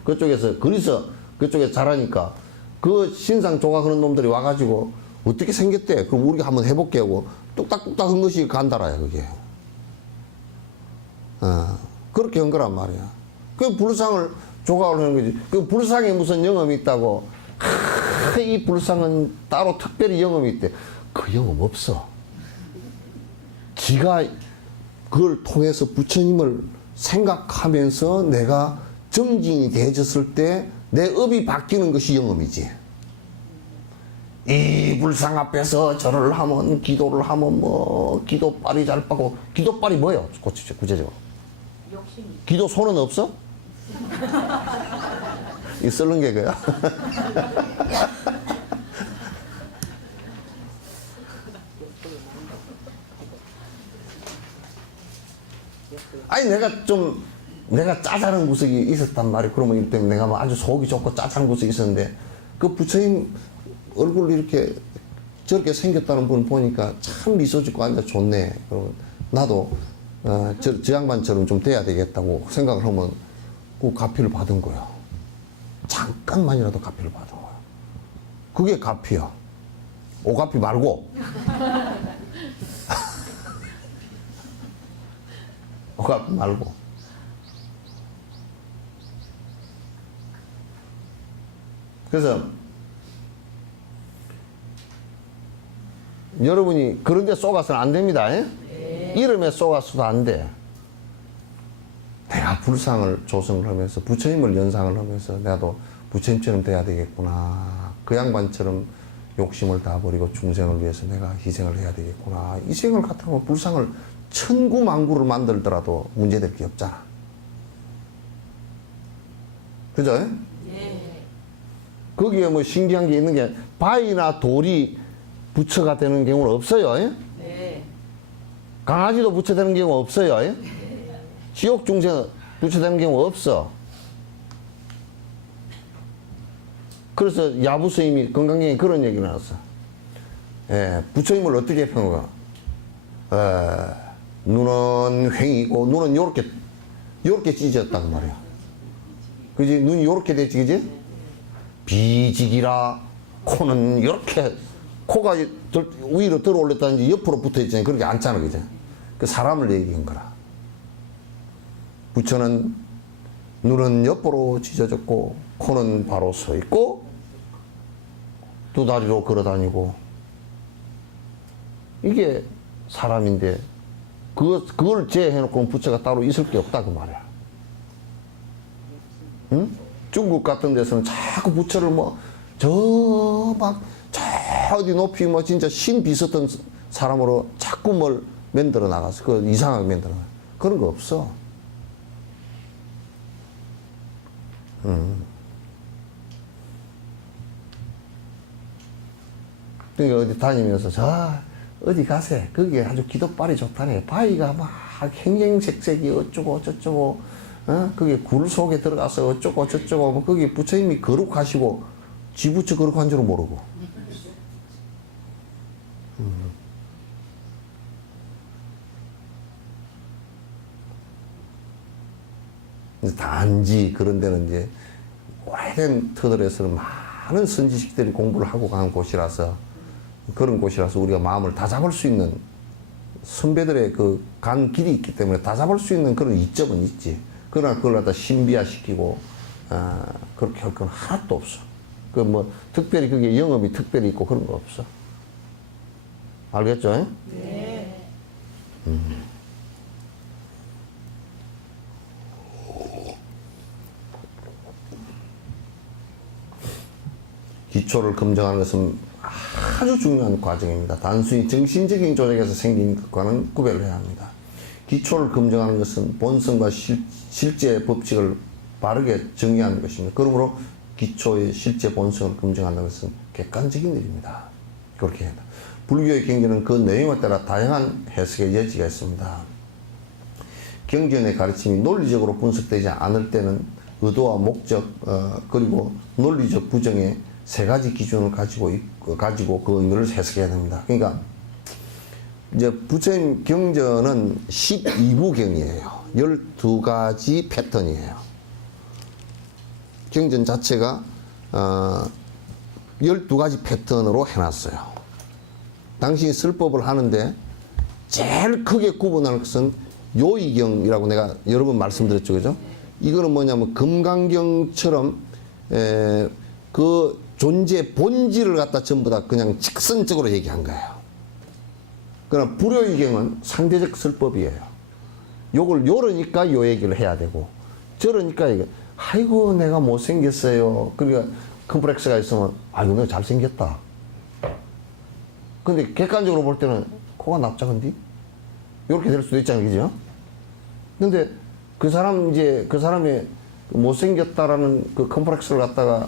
그쪽에서 그리스 그쪽에 잘하니까, 그 신상 조각하는 놈들이 와가지고 어떻게 생겼대? 그럼 우리가 한번 해볼게 하고 뚝딱뚝딱 한 것이 간다라야, 그게. 그렇게 한 거란 말이야. 그 불상을 조각을 하는 거지. 그 불상에 무슨 영험이 있다고. 이 불상은 따로 특별히 영험이 있대. 그 영험 없어. 지가 그걸 통해서 부처님을 생각하면서 내가 정진이 되어졌을 때 내 업이 바뀌는 것이 영험이지. 이 불상 앞에서 절을 하면, 기도를 하면 기도빨이 잘 빠고, 기도빨이 뭐예요? 구체적으로. 욕심이. 기도 손은 없어? 이 썰는 게 그야? 아니, 내가 짜잘한 구석이 있었단 말이야. 그러면 이 때문에 내가 뭐 아주 속이 좋고 짜잘한 구석이 있었는데, 그 부처님 얼굴 이렇게 저렇게 생겼다는 분 보니까 참 미소 짓고 앉아 좋네. 그러면 나도, 저 양반처럼 좀 돼야 되겠다고 생각을 하면 그 가피를 받은 거야. 잠깐만이라도 가피를 받은 거야. 그게 가피야. 오가피 말고. 오가피 말고. 그래서 여러분이 그런 데 쏘가서는 안 됩니다. 네. 이름에 쏘가서도 안 돼. 내가 불상을 조성을 하면서 부처님을 연상을 하면서 나도 부처님처럼 돼야 되겠구나. 그 양반처럼 욕심을 다 버리고 중생을 위해서 내가 희생을 해야 되겠구나. 이 생을 갖다 보면 불상을 천구만구를 만들더라도 문제될 게 없잖아. 그죠? 네. 거기에 뭐 신기한 게 있는 게 바위나 돌이 부처가 되는 경우는 없어요. 네. 강아지도 부처 되는 경우 없어요. 네. 지옥 중생 부처 되는 경우 없어. 그래서 야부 스님이 건강경에 그런 얘기를 나왔어. 부처님을 어떻게 평가? 눈은 횡이고 눈은 요렇게 찢어졌다고 말이야. 그지? 눈이 요렇게 됐지, 그지? 비지기라 코는 이렇게 코가 위로 들어올렸다든지 옆으로 붙어 있잖아요. 그렇게 앉잖아, 그죠? 그 사람을 얘기한 거라. 부처는 눈은 옆으로 찢어졌고 코는 바로 서 있고 두 다리로 걸어 다니고 이게 사람인데 그걸 제해놓고 부처가 따로 있을 게 없다 그 말이야. 응? 중국 같은 데서는 자꾸 부처를 저 어디 높이 진짜 신 비슷한 사람으로 자꾸 뭘 만들어 나가서 그 이상하게 만들어 나가. 그런 거 없어. 그러니까 어디 다니면서 어디 가세. 거기에 아주 기도빨이 좋다네. 바위가 막 행행색색이 어쩌고 저쩌고 그게 굴 속에 들어가서 어쩌고 저쩌고 거기 부처님이 거룩하시고 지부처 거룩한 줄은 모르고. 단지 그런 데는 이제 오래된 터들에서는 많은 선지식들이 공부를 하고 간 곳이라서 그런 곳이라서 우리가 마음을 다 잡을 수 있는 선배들의 그 간 길이 있기 때문에 다 잡을 수 있는 그런 이점은 있지. 그러나 그걸 갖다 신비화시키고 그렇게 할 건 하나도 없어. 그 뭐 특별히 그게 영업이 특별히 있고 그런 거 없어. 알겠죠? 네. 기초를 검증하는 것은 아주 중요한 과정입니다. 단순히 정신적인 조작에서 생긴 것과는 구별을 해야 합니다. 기초를 검증하는 것은 본성과 실제 법칙을 바르게 정의하는 것입니다. 그러므로 기초의 실제 본성을 검증하는 것은 객관적인 일입니다. 그렇게 해야 합니다. 불교의 경전은 그 내용에 따라 다양한 해석의 여지가 있습니다. 경전의 가르침이 논리적으로 분석되지 않을 때는 의도와 목적 그리고 논리적 부정의 세 가지 기준을 가지고 그 의미를 해석해야 됩니다. 그러니까 이제 부처님 경전은 12부경이에요. 12가지 패턴이에요. 경전 자체가 12가지 패턴으로 해놨어요. 당신이 설법을 하는데 제일 크게 구분하는 것은 요의경이라고 내가 여러 번 말씀드렸죠. 그죠? 이거는 뭐냐면 금강경처럼 그 존재의 본질을 갖다 전부 다 그냥 직선적으로 얘기한 거예요. 그러나 불효의경은 상대적 설법이에요. 요걸 요러니까 요 얘기를 해야 되고 저러니까 이거 아이고 내가 못생겼어요. 그러니까 컴플렉스가 있으면 아이고 내가 잘생겼다. 근데 객관적으로 볼 때는 코가 납작한디? 이렇게 될 수도 있잖아요. 그죠? 근데 그 사람이 못생겼다라는 그 컴플렉스를 갖다가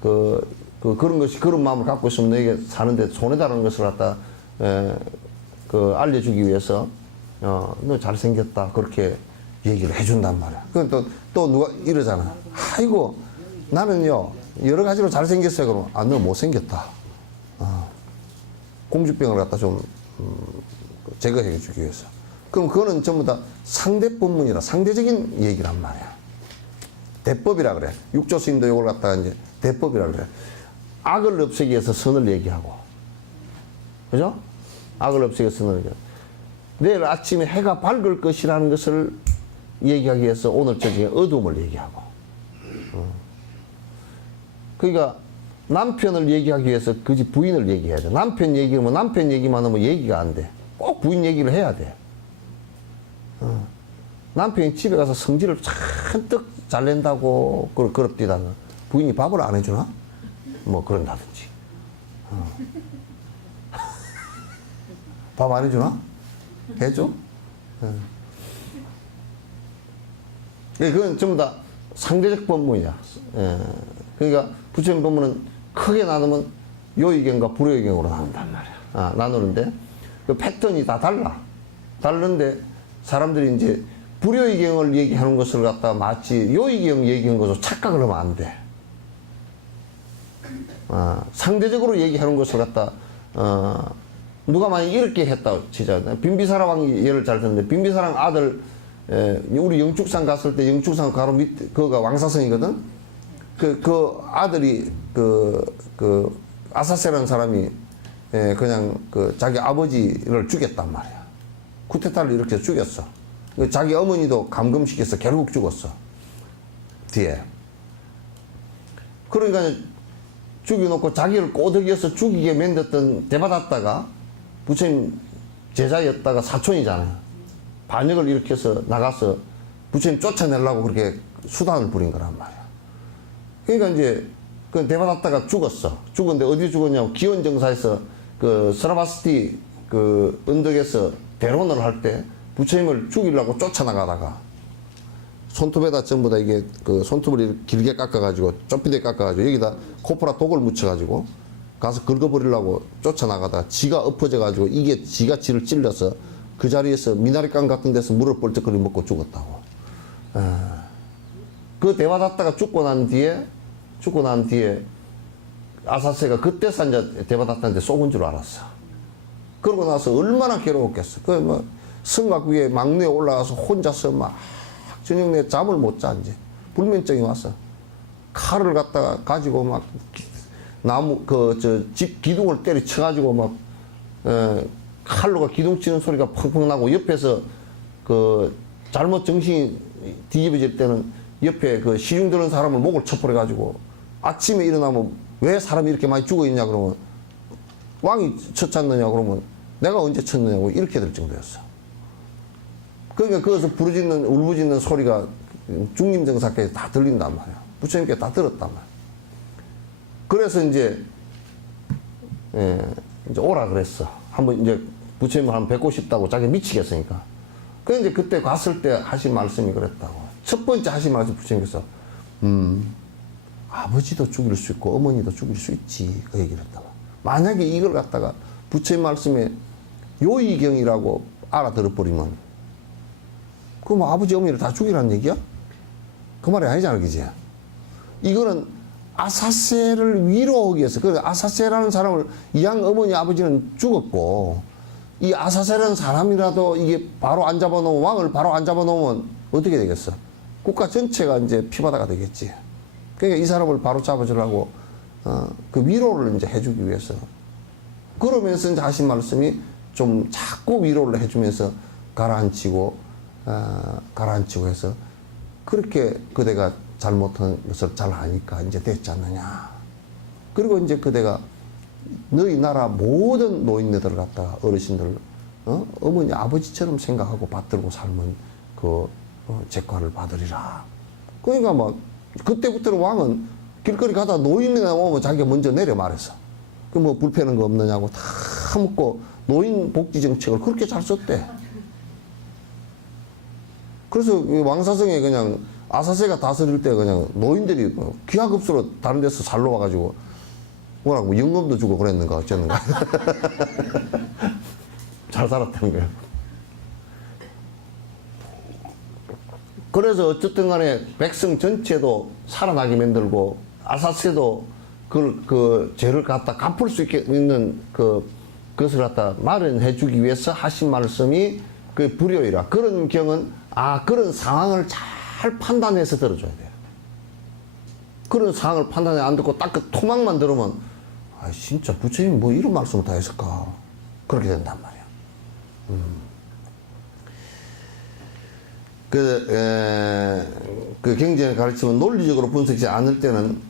그런 마음을 갖고 있으면 너에게 사는데 손해다라는 것을 갖다 알려주기 위해서 너 잘생겼다 그렇게 얘기를 해준단 말이야. 그럼 또 누가 이러잖아. 아이고 나는요 여러 가지로 잘생겼어요. 그러면 너 못생겼다. 공주병을 갖다 좀 제거해 주기 위해서. 그럼 그거는 전부 다 상대법문이라 상대적인 얘기란 말이야. 대법이라 그래. 육조 스님도 이걸 갖다가 이제 대법이라 그래. 악을 없애기 위해서 선을 얘기하고, 그죠? 악을 없애기 위해서 선을 얘기하고. 내일 아침에 해가 밝을 것이라는 것을 얘기하기 위해서 오늘 저녁에 어둠을 얘기하고. 그러니까 남편을 얘기하기 위해서 그 집 부인을 얘기해야 돼. 남편 얘기하면 남편 얘기만 하면 얘기가 안 돼. 꼭 부인 얘기를 해야 돼. 남편이 집에 가서 성질을 잔뜩 잘 낸다고 그럽디다가 부인이 밥을 안 해주나? 뭐 그런다든지. 밥 안 해주나? 해줘? 그건 전부 다 상대적 법문이야. 그러니까 부처님 법문은 크게 나누면 요의경과 불효의경으로 나눈단 말이야. 나누는데 그 패턴이 다 달라. 다른데 사람들이 이제 불효의경을 얘기하는 것을 갖다 마치 요의경 얘기한 것으로 착각을 하면 안 돼. 상대적으로 얘기하는 것을 갖다 누가 만약 이렇게 했다 치자. 빈비사라 왕이 예를 잘 듣는데 빈비사랑 아들 우리 영축산 갔을 때 영축산 가로 밑 그가 왕사성이거든. 그 아들이 아사세라는 사람이 그냥 자기 아버지를 죽였단 말이야. 쿠데타를 이렇게 죽였어. 자기 어머니도 감금시켜서 결국 죽었어. 뒤에. 그러니까 죽여놓고 자기를 꼬드겨서 죽이게 만들었던 대받았다가 부처님 제자였다가 사촌이잖아요. 반역을 일으켜서 나가서 부처님 쫓아내려고 그렇게 수단을 부린 거란 말이야. 그러니까 이제 그 대받았다가 죽었어. 죽었는데 어디 죽었냐고 기원정사에서 그 스라바스티 그 언덕에서 대론을 할 때 부처님을 죽이려고 쫓아나가다가 손톱에다 전부 다 이게 그 손톱을 길게 깎아가지고 좁히게 깎아가지고 여기다 코프라 독을 묻혀가지고 가서 긁어버리려고 쫓아나가다가 지가 엎어져가지고 이게 지가 지를 찔러서 그 자리에서 미나리깡 같은 데서 물을 뻘쩍거리 먹고 죽었다고. 그 대받았다가 죽고 난 뒤에 아사세가 그때서 이제 대받았다한테 쏘은 줄 알았어. 그러고 나서 얼마나 괴로웠겠어. 그 뭐 성곽 위에 막내에 올라가서 혼자서 막 저녁 내 잠을 못 자 이제 불면증이 왔어. 칼을 갖다가 가지고 막 나무 집 기둥을 때려쳐가지고 막 칼로가 기둥치는 소리가 펑펑 나고 옆에서 그 잘못 정신이 뒤집어질 때는 옆에 그 시중 드는 사람을 목을 쳐버려가지고 아침에 일어나면 왜 사람이 이렇게 많이 죽어 있냐 그러면 왕이 쳤잖느냐 그러면 내가 언제 쳤느냐고 이렇게 될 정도였어. 그러니까 거기서 부르짖는 울부짖는 소리가 중림정사께서 다 들린단 말이야. 부처님께 다 들었단 말이야. 그래서 이제 이제 오라 그랬어. 한번 이제 부처님을 한번 뵙고 싶다고 자기 미치겠으니까. 그 이제 그때 갔을 때 하신 말씀이 그랬다고. 첫 번째 하신 말씀 부처님께서 아버지도 죽일 수 있고 어머니도 죽일 수 있지 그 얘기를 했다고. 만약에 이걸 갖다가 부처님 말씀에 요의경이라고 알아들어버리면 그럼 아버지 어머니를 다 죽이라는 얘기야? 그 말이 아니잖아, 그지? 이거는 아사세를 위로하기 위해서, 그 아사세라는 사람을 이양 어머니 아버지는 죽었고 이 아사세라는 사람이라도 이게 바로 안 잡아놓으면 왕을 바로 안 잡아놓으면 어떻게 되겠어? 국가 전체가 이제 피바다가 되겠지. 그러니까 이 사람을 바로 잡아주려고 그 위로를 이제 해주기 위해서 그러면서 이제 하신 말씀이 좀 자꾸 위로를 해주면서 가라앉히고 해서 그렇게 그대가 잘못한 것을 잘 아니까 이제 됐지 않느냐. 그리고 이제 그대가 너희 나라 모든 노인네들 갖다가 어르신들 어머니 아버지처럼 생각하고 받들고 살면 그 재과를 받으리라. 그러니까 막 그때부터는 왕은 길거리 가다 노인네 오면 자기가 먼저 내려 말했어. 그 뭐 불편한 거 없느냐고 다 묻고 노인 복지 정책을 그렇게 잘 썼대. 그래서 왕사성에 그냥 아사세가 다스릴 때 그냥 노인들이 기하급수로 다른 데서 살러 와가지고 뭐라고 영감도 주고 그랬는가 어쨌는가. 잘 살았다는 거예요. 그래서 어쨌든 간에 백성 전체도 살아나게 만들고 아사세도 그 죄를 갖다 갚을 수 있는 그것을 갖다 마련해 주기 위해서 하신 말씀이 그 불효이라. 그런 경은 그런 상황을 잘 판단해서 들어줘야 돼요. 그런 상황을 판단해 안 듣고 딱 그 토막만 들으면 진짜 부처님 뭐 이런 말씀을 다 했을까 그렇게 된단 말이야. 그 경전의 가르침은 논리적으로 분석하지 않을 때는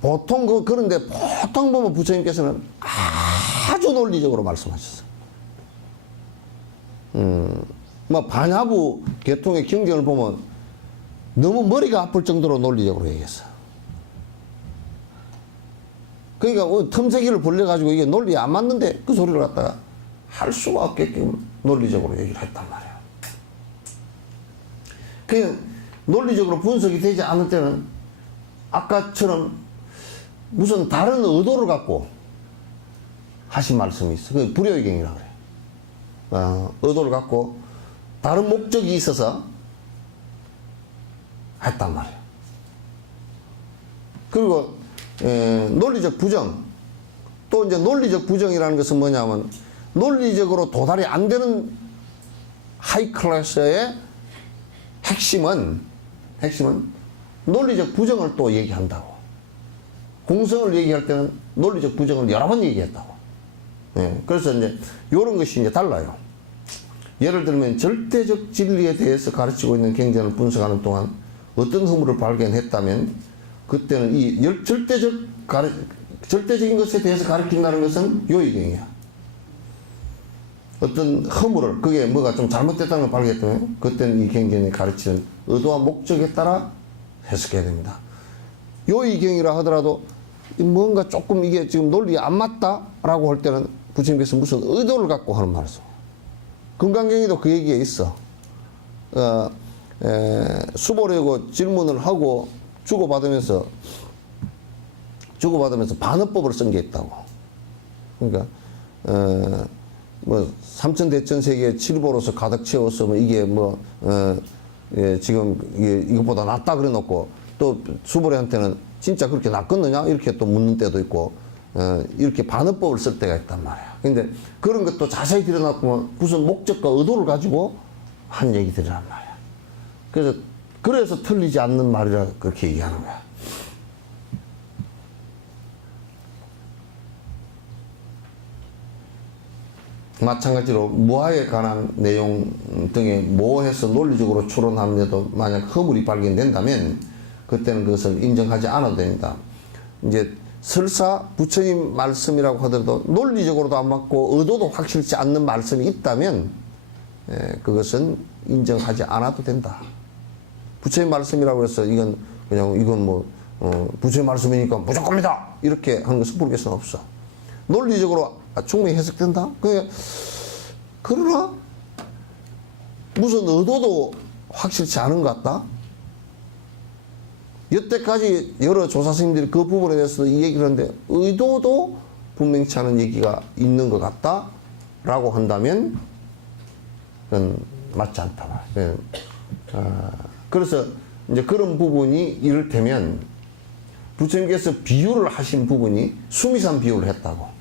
보통 그런데 보통 보면 부처님께서는 아주 논리적으로 말씀하셨어. 뭐 반야부 계통의 경전을 보면 너무 머리가 아플 정도로 논리적으로 얘기했어. 그러니까 틈새기를 벌려가지고 이게 논리에 안 맞는데 그 소리를 갖다가 할 수가 없게끔 논리적으로 얘기를 했단 말이야. 그냥 논리적으로 분석이 되지 않을 때는 아까처럼 무슨 다른 의도를 갖고 하신 말씀이 있어. 그게 불효의경이라고 그래. 의도를 갖고 다른 목적이 있어서 했단 말이에요. 그리고 논리적 부정. 또 이제 논리적 부정이라는 것은 뭐냐면 논리적으로 도달이 안 되는 하이 클래스의 핵심은 논리적 부정을 또 얘기한다고. 공성을 얘기할 때는 논리적 부정을 여러 번 얘기했다고. 그래서 이제 이런 것이 이제 달라요. 예를 들면 절대적 진리에 대해서 가르치고 있는 경전을 분석하는 동안 어떤 허물을 발견했다면 그때는 이 절대적인 것에 대해서 가르친다는 것은 요의경이야. 어떤 허물을 그게 뭐가 좀 잘못됐다는 걸 발견했다면 그때는 이 경전이 가르치는 의도와 목적에 따라 해석해야 됩니다. 요의경이라 하더라도 뭔가 조금 이게 지금 논리에 안 맞다라고 할 때는 부처님께서 무슨 의도를 갖고 하는 말이죠. 금강경에도 그 얘기가 있어. 수보려고 질문을 하고 주고받으면서 반어법을 쓴 게 있다고. 그러니까 뭐 삼천대천세계 칠보로서 가득 채워서 뭐 이게 지금 이것보다 낫다 그래 놓고 또 수보리한테는 진짜 그렇게 낫겠느냐 이렇게 또 묻는 때도 있고 이렇게 반어법을 쓸 때가 있단 말이야. 근데 그런 것도 자세히 들여다보면 무슨 목적과 의도를 가지고 한 얘기들이란 말이야. 그래서 틀리지 않는 말이라 그렇게 얘기하는 거야. 마찬가지로 무아에 관한 내용 등에 모호해서 논리적으로 추론하면서도 만약 허물이 발견된다면 그때는 그것을 인정하지 않아도 됩니다. 이제 설사 부처님 말씀이라고 하더라도 논리적으로도 안 맞고 의도도 확실치 않는 말씀이 있다면 그것은 인정하지 않아도 된다. 부처님 말씀이라고 해서 이건 뭐 부처님 말씀이니까 무조건이다 이렇게 하는 것은 불교에서는 없어. 논리적으로 충분히 해석된다. 그러나 무슨 의도도 확실치 않은 것 같다. 여태까지 여러 조사 스님들이 그 부분에 대해서도 이 얘기를 하는데 의도도 분명치 않은 얘기가 있는 것 같다 라고 한다면 그건 맞지 않다. 그래서 이제 그런 부분이 이를테면 부처님께서 비유를 하신 부분이 수미산 비유를 했다고.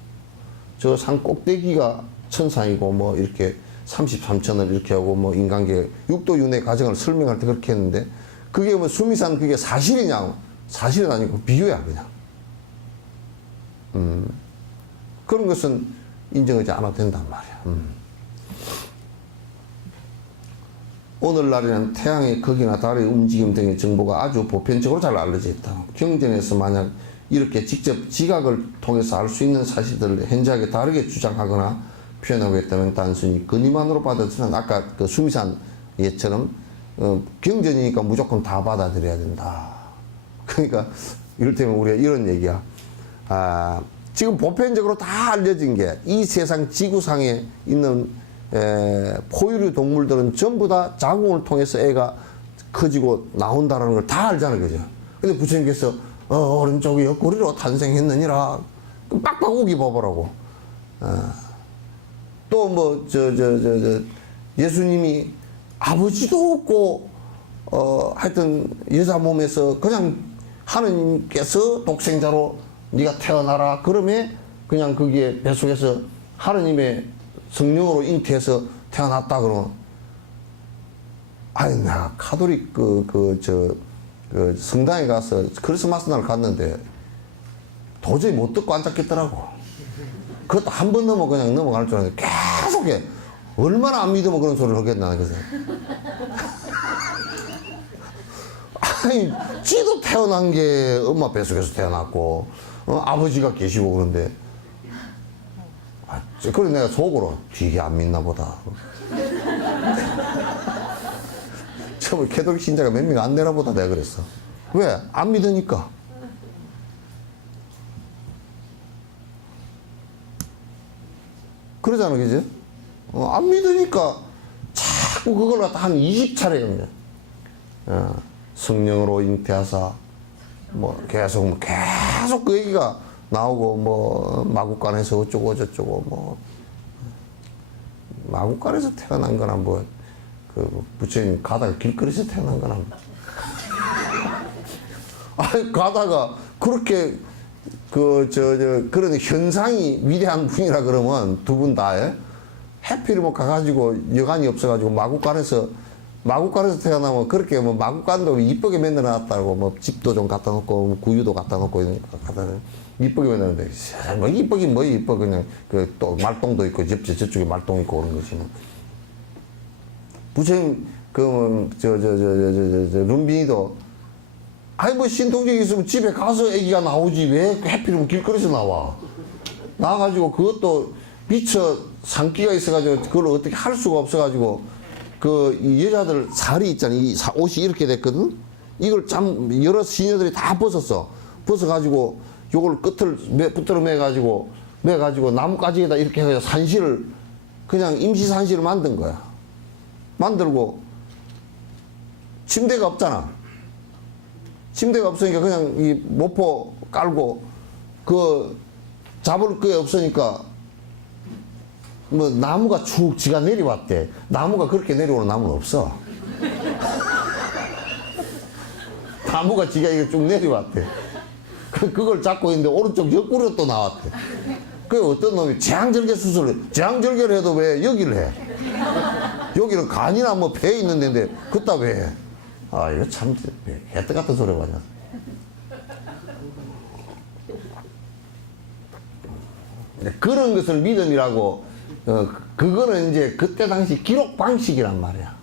저 산 꼭대기가 천상이고 뭐 이렇게 33천을 이렇게 하고 뭐 인간계 육도윤회 과정을 설명할 때 그렇게 했는데 그게 뭐 수미산 그게 사실이냐? 사실은 아니고 비유야 그냥. 그런 것은 인정하지 않아도 된단 말이야. 오늘날에는 태양의 극이나 달의 움직임 등의 정보가 아주 보편적으로 잘 알려져 있다. 경전에서 만약 이렇게 직접 지각을 통해서 알 수 있는 사실들을 현저하게 다르게 주장하거나 표현하고 있다면 단순히 근위만으로 받아들이는 아까 그 수미산 예처럼 경전이니까 무조건 다 받아들여야 된다. 그러니까 이를테면 우리가 이런 얘기야. 지금 보편적으로 다 알려진 게 이 세상 지구상에 있는 포유류 동물들은 전부 다 자궁을 통해서 애가 커지고 나온다라는 걸 다 알잖아요. 그죠? 근데 부처님께서 오른쪽이 옆구리로 탄생했느니라. 빡빡 우기 봐보라고. 또 뭐, 예수님이 아버지도 없고, 하여튼 여자 몸에서 그냥 하느님께서 독생자로 네가 태어나라. 그러면 그냥 거기에 뱃속에서 하느님의 성령으로 잉태해서 태어났다 그러면 아니 내가 카톨릭 성당에 가서 크리스마스 날 갔는데 도저히 못 듣고 앉았겠더라고. 그것도 한 번 넘어 그냥 넘어갈 줄 알았는데 계속 해. 얼마나 안 믿으면 그런 소리를 하겠나 그래서. 아니 지도 태어난 게 엄마 뱃속에서 태어났고 아버지가 계시고 그런데 그래 내가 속으로 되게 안 믿나 보다. 처음에 캐톨릭 신자가 몇 명 안 되나 보다 내가 그랬어. 왜? 안 믿으니까. 그러잖아 그지? 안 믿으니까 자꾸 그걸 갖다 한 20차례 했네. 성령으로 잉태하사 계속 그 얘기가 나오고 마국간에서 어쩌고 저쩌고 마국간에서 태어난 거나 부처님 가다가 길거리에서 태어난 거나 아니 가다가 그렇게 그런 현상이 위대한 분이라 그러면 두 분 다 해피를 가가지고 여간이 없어가지고 마국간에서 태어나면 그렇게 마국간도 이쁘게 만들어놨다고 집도 좀 갖다 놓고 구유도 갖다 놓고 이쁘게 만드는데 이쁘긴 이뻐 그냥 또 말똥도 있고 저쪽에 말똥 있고 그런 거지. 부처님 룸빈이도 아니 신통력이 있으면 집에 가서 애기가 나오지 왜 해필이면 길거리에서 나와. 나와가지고 그것도 미처 산기가 있어가지고 그걸 어떻게 할 수가 없어가지고 이 여자들 살이 있잖아. 이 옷이 이렇게 됐거든. 이걸 여러 시녀들이 다 벗어가지고 요걸 끝을 붙들어 매가지고 나뭇가지에다 이렇게 해서 산실을 그냥 임시 산실을 만든 거야. 만들고 침대가 없잖아. 침대가 없으니까 그냥 이 모포 깔고 잡을 게 없으니까 나무가 쭉 지가 내려왔대. 나무가 그렇게 내려오는 나무는 없어. 나무가 지가 이게 쭉 내려왔대. 그걸 잡고 있는데 오른쪽 옆구리로 또 나왔대. 그 어떤 놈이 재앙절개 수술을 재앙절개를 해도 왜 여기를 해? 여기는 간이나 배에 있는 데인데 그따 왜 해? 이거 참 해뜰 같은 소리가 맞아. 그런 것을 믿음이라고 그거는 이제 그때 당시 기록 방식이란 말이야.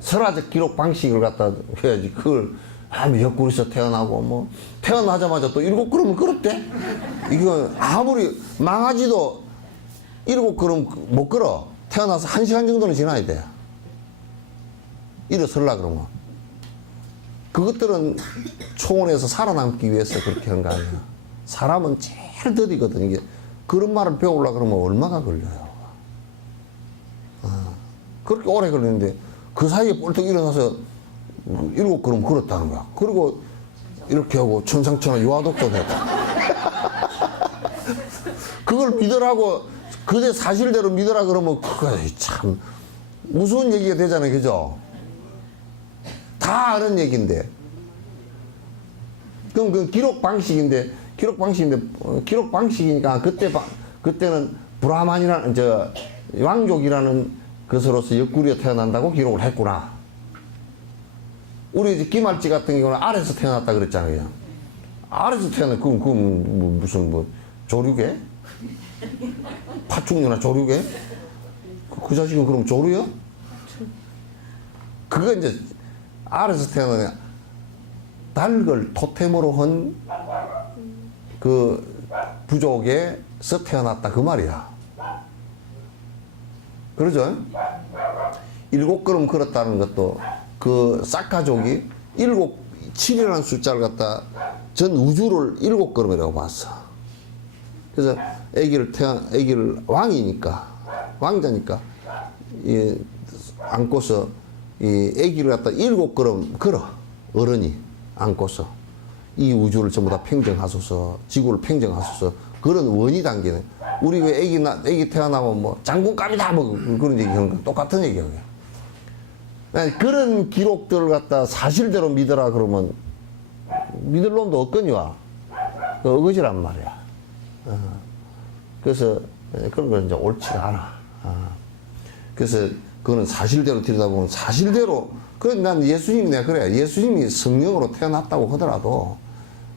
설화적 기록 방식을 갖다 해야지. 그걸 옆구리에서 태어나고 뭐 태어나자마자 또 7걸음을 걸었대. 이거 아무리 망아지도 7걸음 못 걸어. 태어나서 1시간 정도는 지나야 돼. 일어설라 그러면. 그것들은 초원에서 살아남기 위해서 그렇게 한 거 아니야. 사람은 제일 더디거든. 이게 그런 말을 배우려고 그러면 얼마나 걸려요. 그렇게 오래 걸리는데 그 사이에 벌떡 일어나서 7걸음 걸었다는 거야. 그리고 이렇게 하고 천상천하 유아독도 됐다. 그걸 믿으라고, 그대 사실대로 믿으라 그러면 그거 참 무서운 얘기가 되잖아요. 그죠? 다 아는 얘기인데. 그럼 그 기록 방식이니까 그때는 브라만이라는, 왕족이라는 것으로서 옆구리에 태어난다고 기록을 했구나. 우리 이제 김할지 같은 경우는 아래에서 태어났다 그랬잖아요. 아래에서 태어나, 그럼 무슨 조류계? 파충류나 조류계? 그 자식은 그럼 조류야? 그거 이제 아래에서 태어나냐. 닭을 토템으로 한 그 부족에서 태어났다 그 말이야. 그러죠? 7걸음 걸었다는 것도 그 싹가족이 7이라는 숫자를 갖다 전 우주를 7걸음이라고 봤어. 그래서 아기를 왕자니까 안고서 이 아기를 갖다 7걸음 걸어. 어른이 안고서 이 우주를 전부 다 평정하소서, 지구를 평정하소서, 그런 원이 담기는. 우리 왜 아기 태어나면 뭐 장군감이다 뭐 그런 얘기 하는 거 똑같은 얘기야. 그런 기록들을 갖다 사실대로 믿으라 그러면 믿을 놈도 없거니와. 그 어거지란 말이야. 그래서 그런 건 이제 옳지가 않아. 그래서 그거는 사실대로 들여다보면 사실대로. 그래, 난 예수님이 내가 그래. 예수님이 성령으로 태어났다고 하더라도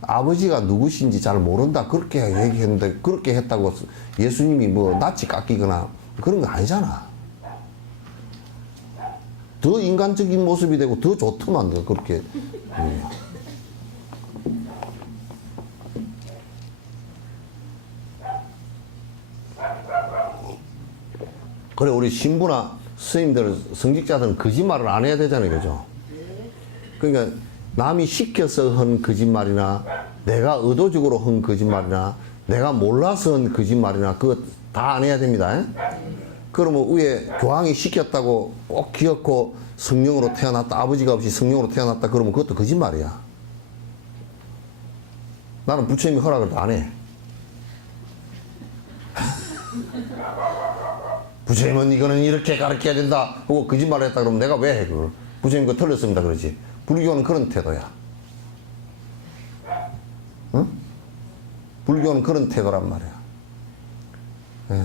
아버지가 누구신지 잘 모른다. 그렇게 얘기했는데, 그렇게 했다고 예수님이 뭐 낯이 깎이거나 그런 거 아니잖아. 더 인간적인 모습이 되고 더 좋더만, 더 그렇게. 그래, 우리 신부나 스님들, 성직자들은 거짓말을 안 해야 되잖아요. 그죠? 그러니까 남이 시켜서 한 거짓말이나 내가 의도적으로 한 거짓말이나 내가 몰라서 한 거짓말이나 그거 다 안 해야 됩니다. 그러면 위에 교황이 시켰다고 꼭 기억고 성령으로 태어났다, 아버지가 없이 성령으로 태어났다 그러면 그것도 거짓말이야. 나는 부처님이 허락을 다 안 해. 부처님은 이거는 이렇게 가르쳐야 된다 하고 거짓말을 했다 그러면 내가 왜 해 그걸. 부처님 그거 틀렸습니다 그러지. 불교는 그런 태도야. 응? 불교는 그런 태도란 말이야. 예.